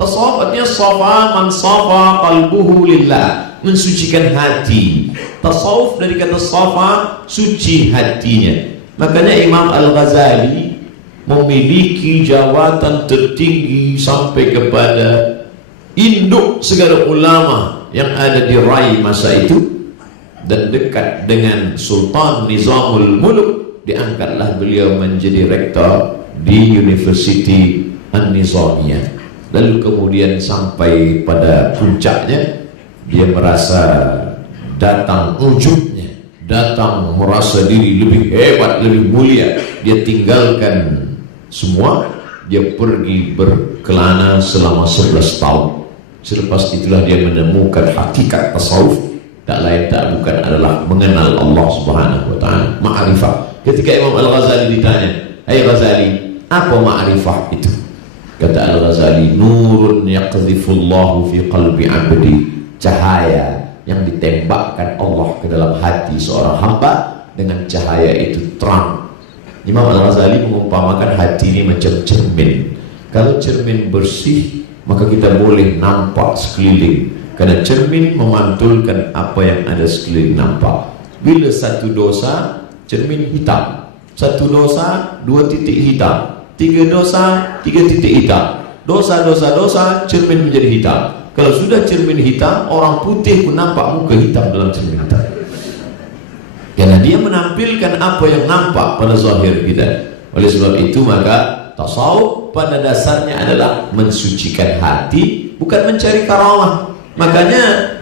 Tasawuf artinya safa, man safa qalbuhu lillah, mensucikan hati. Tasawuf dari kata safa, suci hatinya. Makanya Imam Al-Ghazali memiliki jawatan tertinggi sampai kepada induk segala ulama yang ada di Rai masa itu, dan dekat dengan Sultan Nizamul Muluk. Diangkatlah beliau menjadi rektor di University An-Nizamiyah. Lalu kemudian sampai pada puncaknya, dia merasa datang ujubnya, datang merasa diri lebih hebat, lebih mulia. Dia tinggalkan semua, dia pergi berkelana selama 11 tahun. Selepas itulah dia menemukan hakikat tasawuf, tak lain tak bukan adalah mengenal Allah Subhanahu wa taala, ma'rifah. Ketika Imam Al-Ghazali ditanya, "Hai Ghazali, apa ma'rifah itu?" Kata Al-Ghazali, "Nurun yaqdhifullahu fi qalbi 'abdi." Cahaya yang ditembakkan Allah ke dalam hati seorang hamba, dengan cahaya itu terang. Imam Al-Ghazali mengumpamakan hati ini macam cermin. Kalau cermin bersih, maka kita boleh nampak sekeliling, karena cermin memantulkan apa yang ada sekeliling nampak. Bila satu dosa, cermin hitam. Satu dosa, 2 titik hitam. 3 dosa, 3 titik hitam. Dosa, cermin menjadi hitam. Kalau sudah cermin hitam, orang putih pun nampak muka hitam dalam cermin hitam, karena dia menampilkan apa yang nampak pada zahir kita. Oleh sebab itu maka tasawuf pada dasarnya adalah mensucikan hati, bukan mencari karamah. Makanya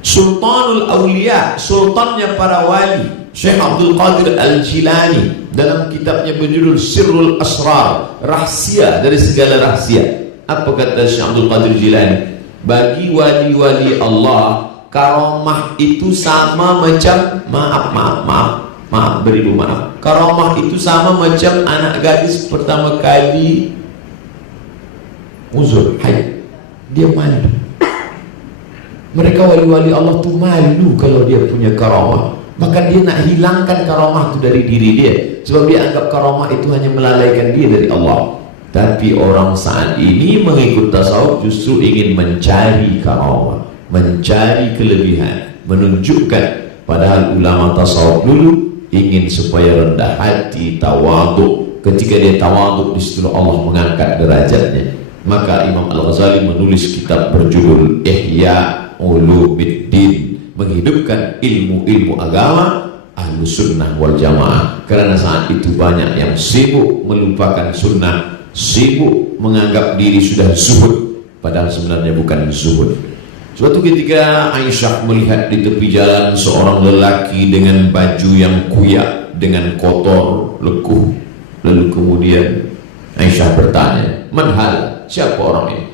Sultanul Aulia, sultannya para wali, Syekh Abdul Qadir Al-Jilani, dalam kitabnya berjudul Sirrul Asrar, rahasia dari segala rahasia. Apa kata Syekh Abdul Qadir Jilani? Bagi wali-wali Allah, karamah itu sama macam maaf beribu maaf. Karamah itu sama macam anak gadis pertama kali uzur haid, dia malu. Mereka wali-wali Allah tuh malu kalau dia punya karamah. Maka dia nak hilangkan karamah itu dari diri dia, sebab dia anggap karamah itu hanya melalaikan dia dari Allah. Tapi orang saat ini mengikut tasawuf justru ingin mencari karamah, mencari kelebihan, menunjukkan. Padahal ulama tasawuf dulu ingin supaya rendah hati, tawaduk. Ketika dia tawaduk, di situ Allah mengangkat derajatnya. Maka Imam Al-Ghazali menulis kitab berjudul Ihya Ulumuddin, menghidupkan ilmu-ilmu agama Ahlus Sunnah wal Jamaah. Karena saat itu banyak yang sibuk melupakan sunnah, sibuk menganggap diri sudah zuhud, padahal sebenarnya bukan zuhud. Suatu ketika Aisyah melihat di tepi jalan seorang lelaki dengan baju yang kuyak, dengan kotor, lekuh. Lalu kemudian Aisyah bertanya, "Man hal? Siapa orang ini?"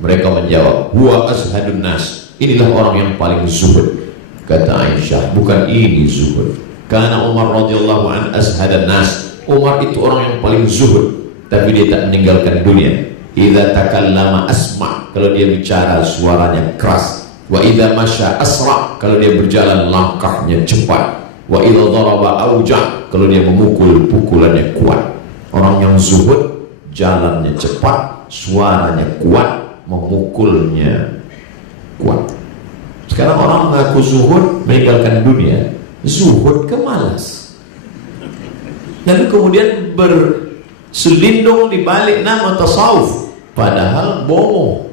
Mereka menjawab, "Huwa azhadun nas." Inilah orang yang paling zuhud. Kata Aisyah, "Bukan ini zuhud. Karena Umar radhiyallahu an azhadan nas." Umar itu orang yang paling zuhud, tapi dia tak meninggalkan dunia. Idza takallama asma, kalau dia bicara suaranya keras. Wa idza masya asra, kalau dia berjalan langkahnya cepat. Wa idza daraba auja, kalau dia memukul pukulannya kuat. Orang yang zuhud jalannya cepat, suaranya kuat, memukulnya kuat. Sekarang orang mengaku zuhud, meninggalkan dunia. Zuhud ke malas. Lalu kemudian selindung di balik nama tasawuf, padahal bohong.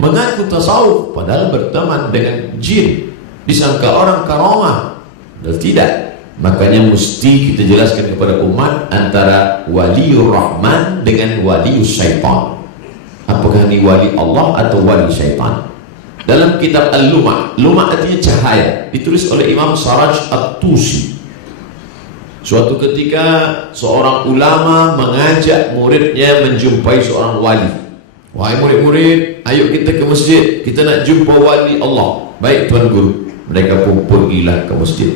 Mengaku tasawuf, padahal berteman dengan jin. Disangka orang karamah, dan tidak. Makanya mesti kita jelaskan kepada umat antara waliur rahman dengan walius syaitan. Apakah ini wali Allah atau wali syaitan? Dalam kitab Al-Lumah, Lumah artinya cahaya, ditulis oleh Imam Saraj At-Tusi. Suatu ketika seorang ulama mengajak muridnya menjumpai seorang wali. "Wahai murid-murid, ayo kita ke masjid, kita nak jumpa wali Allah." "Baik Tuan Guru." Mereka pun pergilah ke masjid.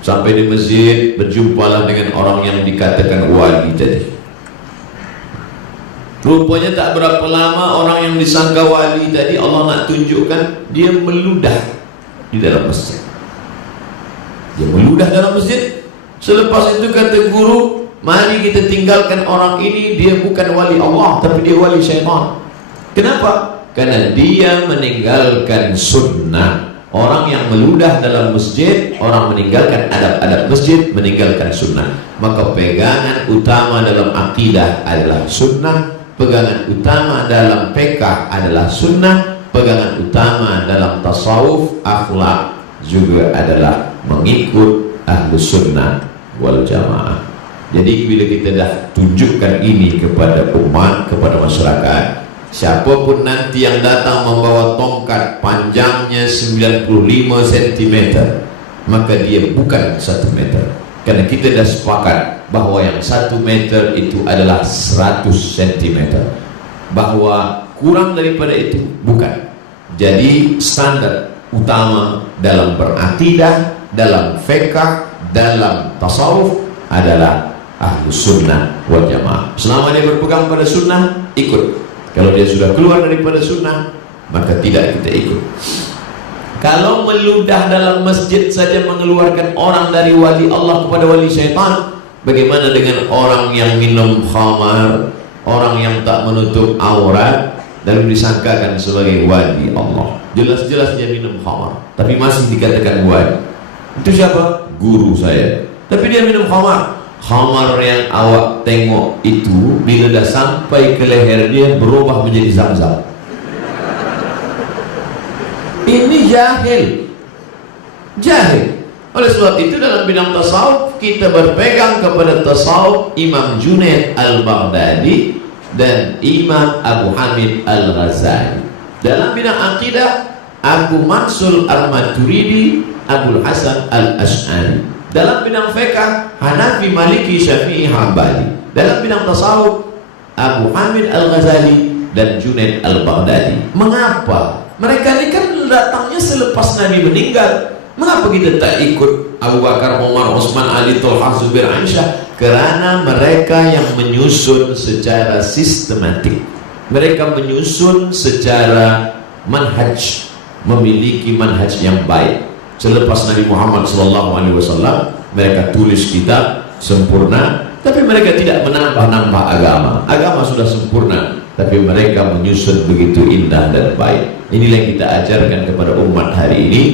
Sampai di masjid, berjumpalah dengan orang yang dikatakan wali tadi. Rupanya tak berapa lama orang yang disangka wali tadi, Allah nak tunjukkan, dia meludah di dalam masjid. Dia meludah dalam masjid. Selepas itu kata guru, "Mari kita tinggalkan orang ini, dia bukan wali Allah, tapi dia wali syaitan." Kenapa? Karena dia meninggalkan sunnah. Orang yang meludah dalam masjid, orang meninggalkan adab-adab masjid, meninggalkan sunnah. Maka pegangan utama dalam akidah adalah sunnah, pegangan utama dalam fiqh adalah sunnah, pegangan utama dalam tasawuf, akhlak juga adalah mengikut Ahlus Sunnah wal Jamaah. Jadi bila kita dah tunjukkan ini kepada umat, kepada masyarakat, siapapun nanti yang datang membawa tongkat panjangnya 95 cm, maka dia bukan 1 meter. Karena kita dah sepakat bahwa yang 1 meter itu adalah 100 cm, bahwa kurang daripada itu bukan. Jadi standar utama dalam berakidah, dalam fiqh, dalam tasawuf adalah Ahlus Sunnah wal Jamaah. Selama dia berpegang pada sunnah, ikut. Kalau dia sudah keluar daripada sunnah, maka tidak kita ikut. Kalau meludah dalam masjid saja mengeluarkan orang dari wali Allah kepada wali syaitan, bagaimana dengan orang yang minum khamar, orang yang tak menutup aurat, lalu disangkakan sebagai wali Allah? Jelas-jelas dia minum khamar, tapi masih dikatakan wali. Itu siapa? Guru saya. Tapi dia minum khamar. Khamar yang awak tengok itu, bila dah sampai ke leher dia, berubah menjadi zam-zam. Ini jahil. Jahil. Oleh sebab itu dalam bidang tasawuf kita berpegang kepada tasawuf Imam Junaid al-Baghdadi dan Imam Abu Hamid al-Ghazali. Dalam bidang akidah Abu Mansur al-Maturidi, Abu Hasan al-Ash'ari. Dalam bidang fiqh Hanafi, Maliki, Syafi'i, Hambali. Dalam bidang tasawuf Abu Hamid al-Ghazali dan Junaid al-Baghdadi. Mengapa? Mereka ini kan datangnya selepas Nabi meninggal. Mengapa kita tak ikut Abu Bakar, Umar, Utsman, Ali, Thalhah, Zubair, Aisyah? Karena mereka yang menyusun secara sistematik, mereka menyusun secara manhaj, memiliki manhaj yang baik. Selepas Nabi Muhammad SAW, mereka tulis kitab sempurna, tapi mereka tidak menambah-nambah agama. Agama sudah sempurna, tapi mereka menyusun begitu indah dan baik. Inilah yang kita ajarkan kepada umat hari ini.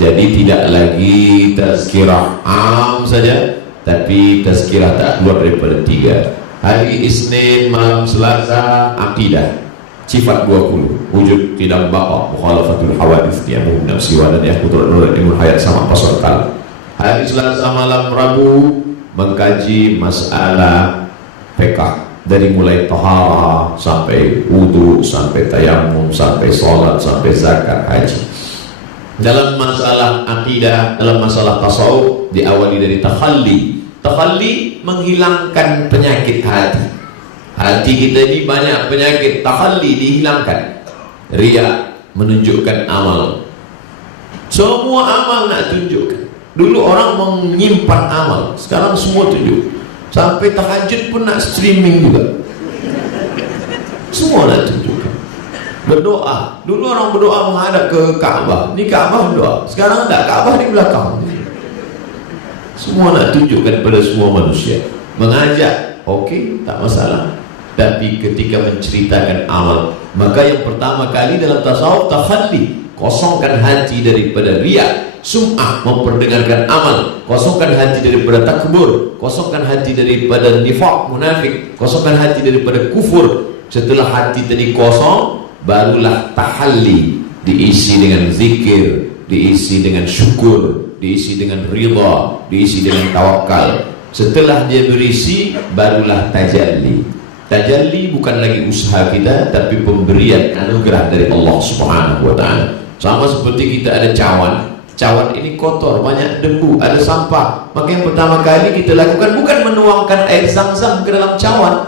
Jadi tidak lagi tazkirah am saja, tapi tazkirah tak keluar daripada 3. Hari Isnin, malam Selasa, akidah sifat 20, wujud tidak baqa, mukhalafatul hawadits, tiamu nafsi wa dan yaqutur nur ilmu hayat sama pasal kal. Hari Selasa malam Rabu mengkaji masalah fiqh dari mulai taharah sampai wudu, sampai tayamum, sampai salat, sampai zakat, haji. Dalam masalah akidah, dalam masalah tasawuf diawali dari takhalli. Takhalli menghilangkan penyakit hati. Hati kita ini banyak penyakit, takhalli dihilangkan. Riya menunjukkan amal. Semua amal nak tunjukkan. Dulu orang menyimpan amal, sekarang semua tunjuk. Sampai tahajud pun nak streaming juga. Semua nak tunjukkan. Berdoa, dulu orang berdoa menghadap ke Ka'bah. Ini Ka'bah berdoa, sekarang tak, Ka'bah di belakang. Semua nak tunjukkan pada semua manusia. Mengajak, okey, tak masalah. Tapi ketika menceritakan amal, maka yang pertama kali dalam tasawuf takhalli, kosongkan hati daripada riya, sum'ah, memperdengarkan amal, kosongkan hati daripada takbur, kosongkan hati daripada nifaq, munafik, kosongkan hati daripada kufur. Setelah hati tadi kosong, barulah tahalli, diisi dengan zikir, diisi dengan syukur, diisi dengan ridha, diisi dengan tawakal. Setelah dia berisi, barulah tajalli. Tajalli bukan lagi usaha kita, tapi pemberian anugerah dari Allah Subhanahu wa ta'ala. Sama seperti kita ada cawan. Cawan ini kotor, banyak debu, ada sampah. Maka yang pertama kali kita lakukan bukan menuangkan air zam-zam ke dalam cawan.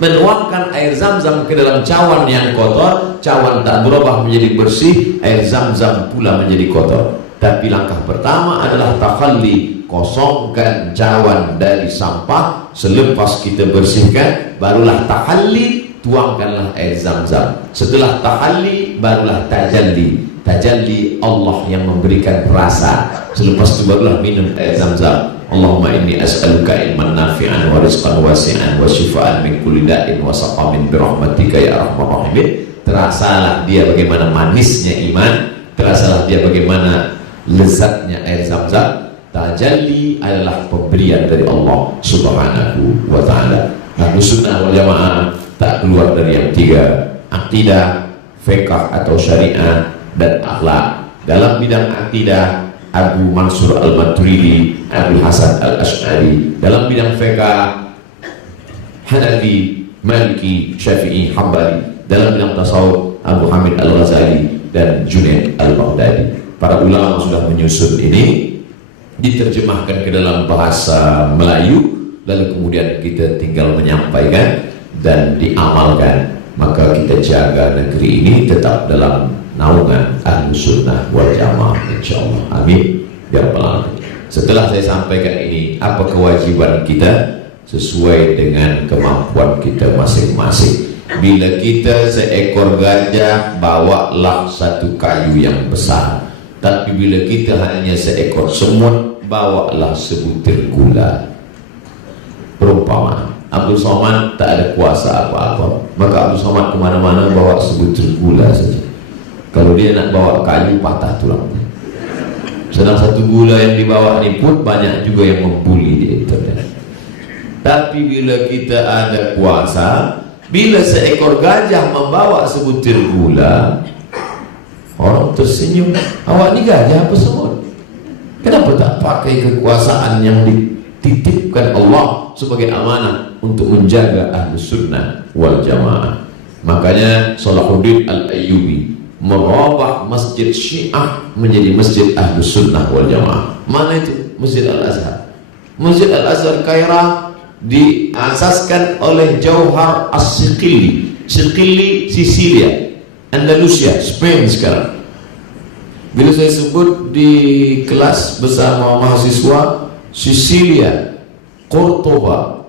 Menuangkan air zam-zam ke dalam cawan yang kotor, cawan tak berubah menjadi bersih, air zam-zam pula menjadi kotor. Tapi langkah pertama adalah takhalli, kosongkan cawan dari sampah. Selepas kita bersihkan, barulah tahalli, tuangkanlah air zam-zam. Setelah tahalli, barulah tajalli. Tajalli Allah yang memberikan rasa. Selepas itu barulah minum air zam-zam. Allahumma inni as'aluka ilman nafi'an wa rizqan wasi'an wa shifaan min kulli da'in wa saqamin bi rahmatika ya arhamar rahimin. Terasalah dia bagaimana manisnya iman, terasalah dia bagaimana lezatnya air zam-zam. Tajalli adalah pemberian dari Allah Subhanahu wa ta'ala. Ahlus sunnah wal jamaah tak keluar dari yang 3: akidah, fiqh atau syariat, dan akhlak. Dalam bidang akidah Abu Mansur al-Maturidi, Abu Hasan al-Ash'ari. Dalam bidang fiqh Hanafi, Maliki, Syafi'i, Hambali. Dalam bidang tasawuf Abu Hamid al-Ghazali dan Junaid al-Baghdadi. Para ulama sudah menyusun ini, diterjemahkan ke dalam bahasa Melayu, lalu kemudian kita tinggal menyampaikan dan diamalkan. Maka kita jaga negeri ini tetap dalam naungan Ahlus Sunnah wal Jamaah, insyaallah. Amin ya rabbal alamin. Setelah saya sampaikan ini, apa kewajiban kita sesuai dengan kemampuan kita masing-masing. Bila kita seekor gajah, bawalah satu kayu yang besar. Tapi bila kita hanya seekor semut, bawalah sebutir gula. Perumpamaan, Abdul Somad tak ada kuasa apa-apa, maka Abdul Somad kemana-mana bawa sebutir gula saja. Kalau dia nak bawa kayu, patah tulangnya. Sedang satu gula yang dibawa ini pun banyak juga yang membuli di internet. Tapi bila kita ada kuasa, bila seekor gajah membawa sebutir gula, orang tersenyum. Awak ni gajah apa semut? Kenapa tak pakai kekuasaan yang dititipkan Allah sebagai amanah untuk menjaga Ahlus Sunnah wal Jamaah. Makanya Salahuddin Al-Ayyubi merubah masjid Syiah menjadi masjid Ahlus Sunnah wal Jamaah. Mana itu? Masjid Al-Azhar. Masjid Al-Azhar Kairah diasaskan oleh Jauhar As-Siqili. Siqili, Sisilia, Andalusia, Spain sekarang. Bila saya sebut di kelas bersama mahasiswa, Sisilia, Cordova,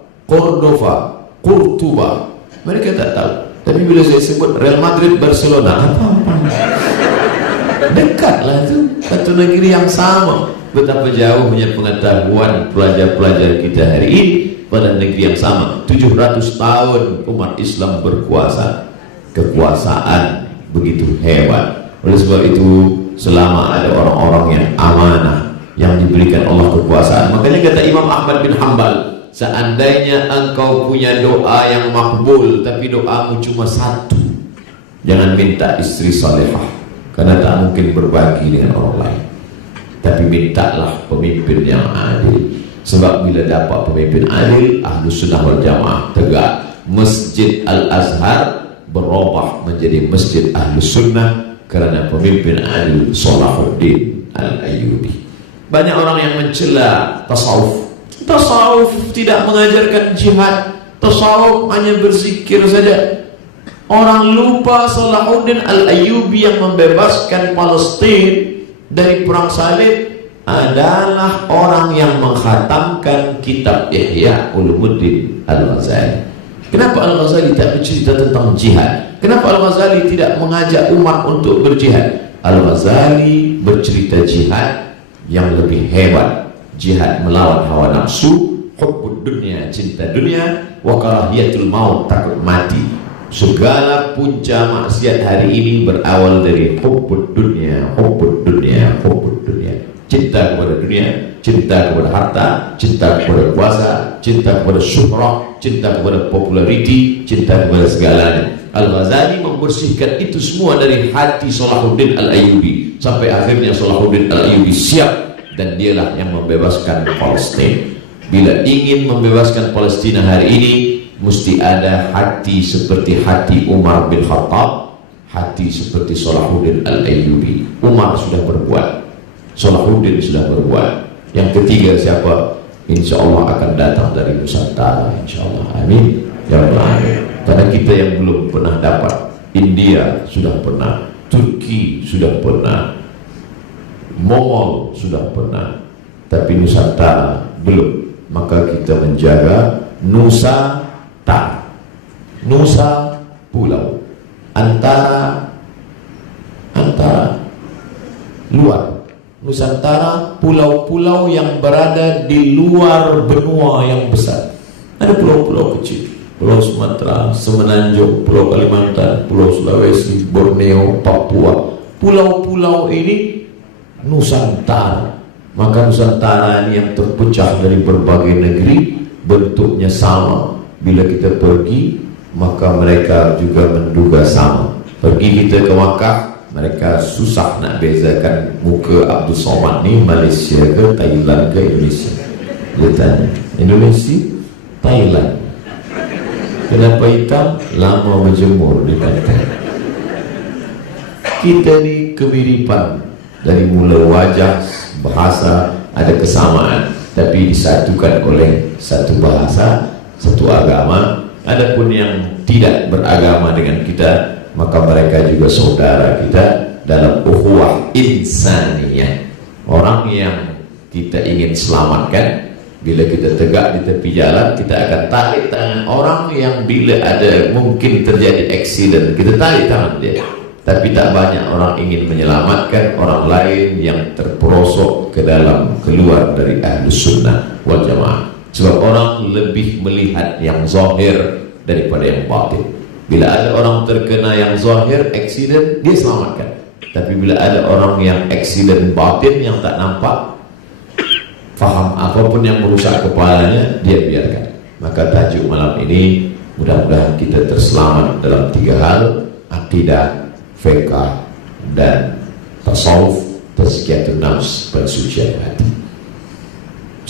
Kurtuba, mereka tak tahu. Tapi bila saya sebut Real Madrid, Barcelona, apa-apa, dekatlah itu, satu negeri yang sama. Betapa jauhnya pengetahuan pelajar-pelajar kita hari ini pada negeri yang sama. 700 tahun umat Islam berkuasa, kekuasaan begitu hebat. Oleh sebab itu, selama ada orang-orang yang amanah, yang diberikan Allah kekuasaan, makanya kata Imam Ahmad bin Hanbal, seandainya engkau punya doa yang makbul tapi doamu cuma satu, jangan minta istri salihah, karena tak mungkin berbagi dengan orang lain. Tapi mintalah pemimpin yang adil, sebab bila dapat pemimpin adil, Ahlus Sunnah wal Jamaah tegak. Masjid Al-Azhar berubah menjadi Masjid Ahlus Sunnah karena pemimpin adil Salahuddin Al-Ayyubi. Banyak orang yang mencela tasawuf. Tasawuf tidak mengajarkan jihad, tasawuf hanya berzikir saja. Orang lupa Salahuddin Al-Ayyubi yang membebaskan Palestina dari perang salib adalah orang yang menghatamkan kitab Ihya Ulumuddin Al-Ghazali. Kenapa Al-Ghazali tak bercerita tentang jihad? Kenapa Al-Ghazali tidak mengajak umat untuk berjihad? Al-Ghazali bercerita jihad yang lebih hebat, jihad melawan hawa nafsu, hubbud dunia, cinta dunia, wa karahiyatul maut, takut mati. Segala punca maksiat hari ini berawal dari hubbud dunia, hubbud dunia, hubbud dunia. Cinta kepada dunia, cinta kepada harta, cinta kepada kuasa, cinta kepada syuhrah, cinta kepada populariti, cinta kepada segalanya. Al-Ghazali membersihkan itu semua dari hati Salahuddin Al-Ayyubi, sampai akhirnya Salahuddin Al-Ayyubi siap, dan dialah yang membebaskan Palestina. Bila ingin membebaskan Palestina hari ini, mesti ada hati seperti hati Umar bin Khattab, hati seperti Salahuddin Al-Ayyubi. Umar sudah berbuat, Salahuddin sudah berbuat. Yang ketiga siapa? Insya Allah akan datang dari Nusantara, insya Allah. Amin ya rabbal alamin. Karena kita yang belum pernah dapat, India sudah pernah, Turki sudah pernah, Mongol sudah pernah, tapi Nusantara belum. Maka kita menjaga Nusa pulau antara luar Nusantara, pulau-pulau yang berada di luar benua yang besar. Ada pulau-pulau kecil, Pulau Sumatera, Semenanjung, Pulau Kalimantan, Pulau Sulawesi, Borneo, Papua. Pulau-pulau ini Nusantara. Maka Nusantara ini yang terpecah dari berbagai negeri, bentuknya sama. Bila kita pergi, maka mereka juga menduga sama. Pergi kita ke Makkah, mereka susah nak bezakan muka Abdul Somad ni Malaysia ke Thailand ke Indonesia. Dia tanya, Indonesia, Thailand. Kenapa hitam? Lama menjemur di pantai. Kita ni kemiripan, dari mula wajah, bahasa ada kesamaan, tapi disatukan oleh satu bahasa, satu agama. Adapun yang tidak beragama dengan kita, maka mereka juga saudara kita dalam ukhuwah insaniyah. Orang yang kita ingin selamatkan, bila kita tegak di tepi jalan, kita akan tarik tangan orang yang bila ada mungkin terjadi accident, kita tarik tangan dia. Tapi tak banyak orang ingin menyelamatkan orang lain yang terperosok ke dalam, keluar dari Ahlus Sunnah wal Jamaah. Sebab orang lebih melihat yang zahir daripada yang batin. Bila ada orang terkena yang zahir, accident, dia selamatkan. Tapi bila ada orang yang accident batin, yang tak nampak, faham apapun yang merusak kepalanya, dia biarkan. Maka tajuk malam ini, mudah-mudahan kita terselamat dalam 3 hal: akidah, fiqh, dan tasawuf, tazkiyatun nafs, pensucian hati.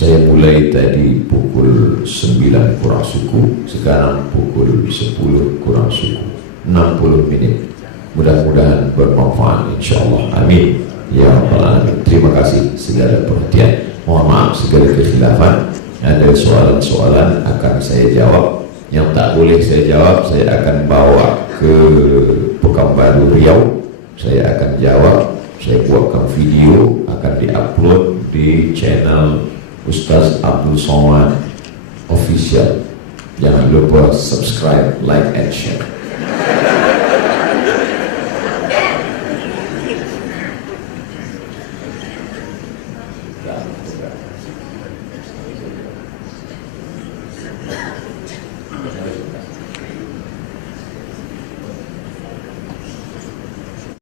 Saya mulai tadi pukul 9 kurang suku, sekarang pukul 10 kurang suku, 60 menit. Mudah-mudahan bermanfaat, insyaallah. Amin ya rabbal alamin. Terima kasih segala perhatian. Mohon maaf segala kekhilafan. Ada soalan-soalan akan saya jawab. Yang tak boleh saya jawab, saya akan bawa ke Pekanbaru Riau. Saya akan jawab. Saya buatkan video, akan diupload di channel Ustaz Abdul Somad Official. Jangan lupa subscribe, like, and share.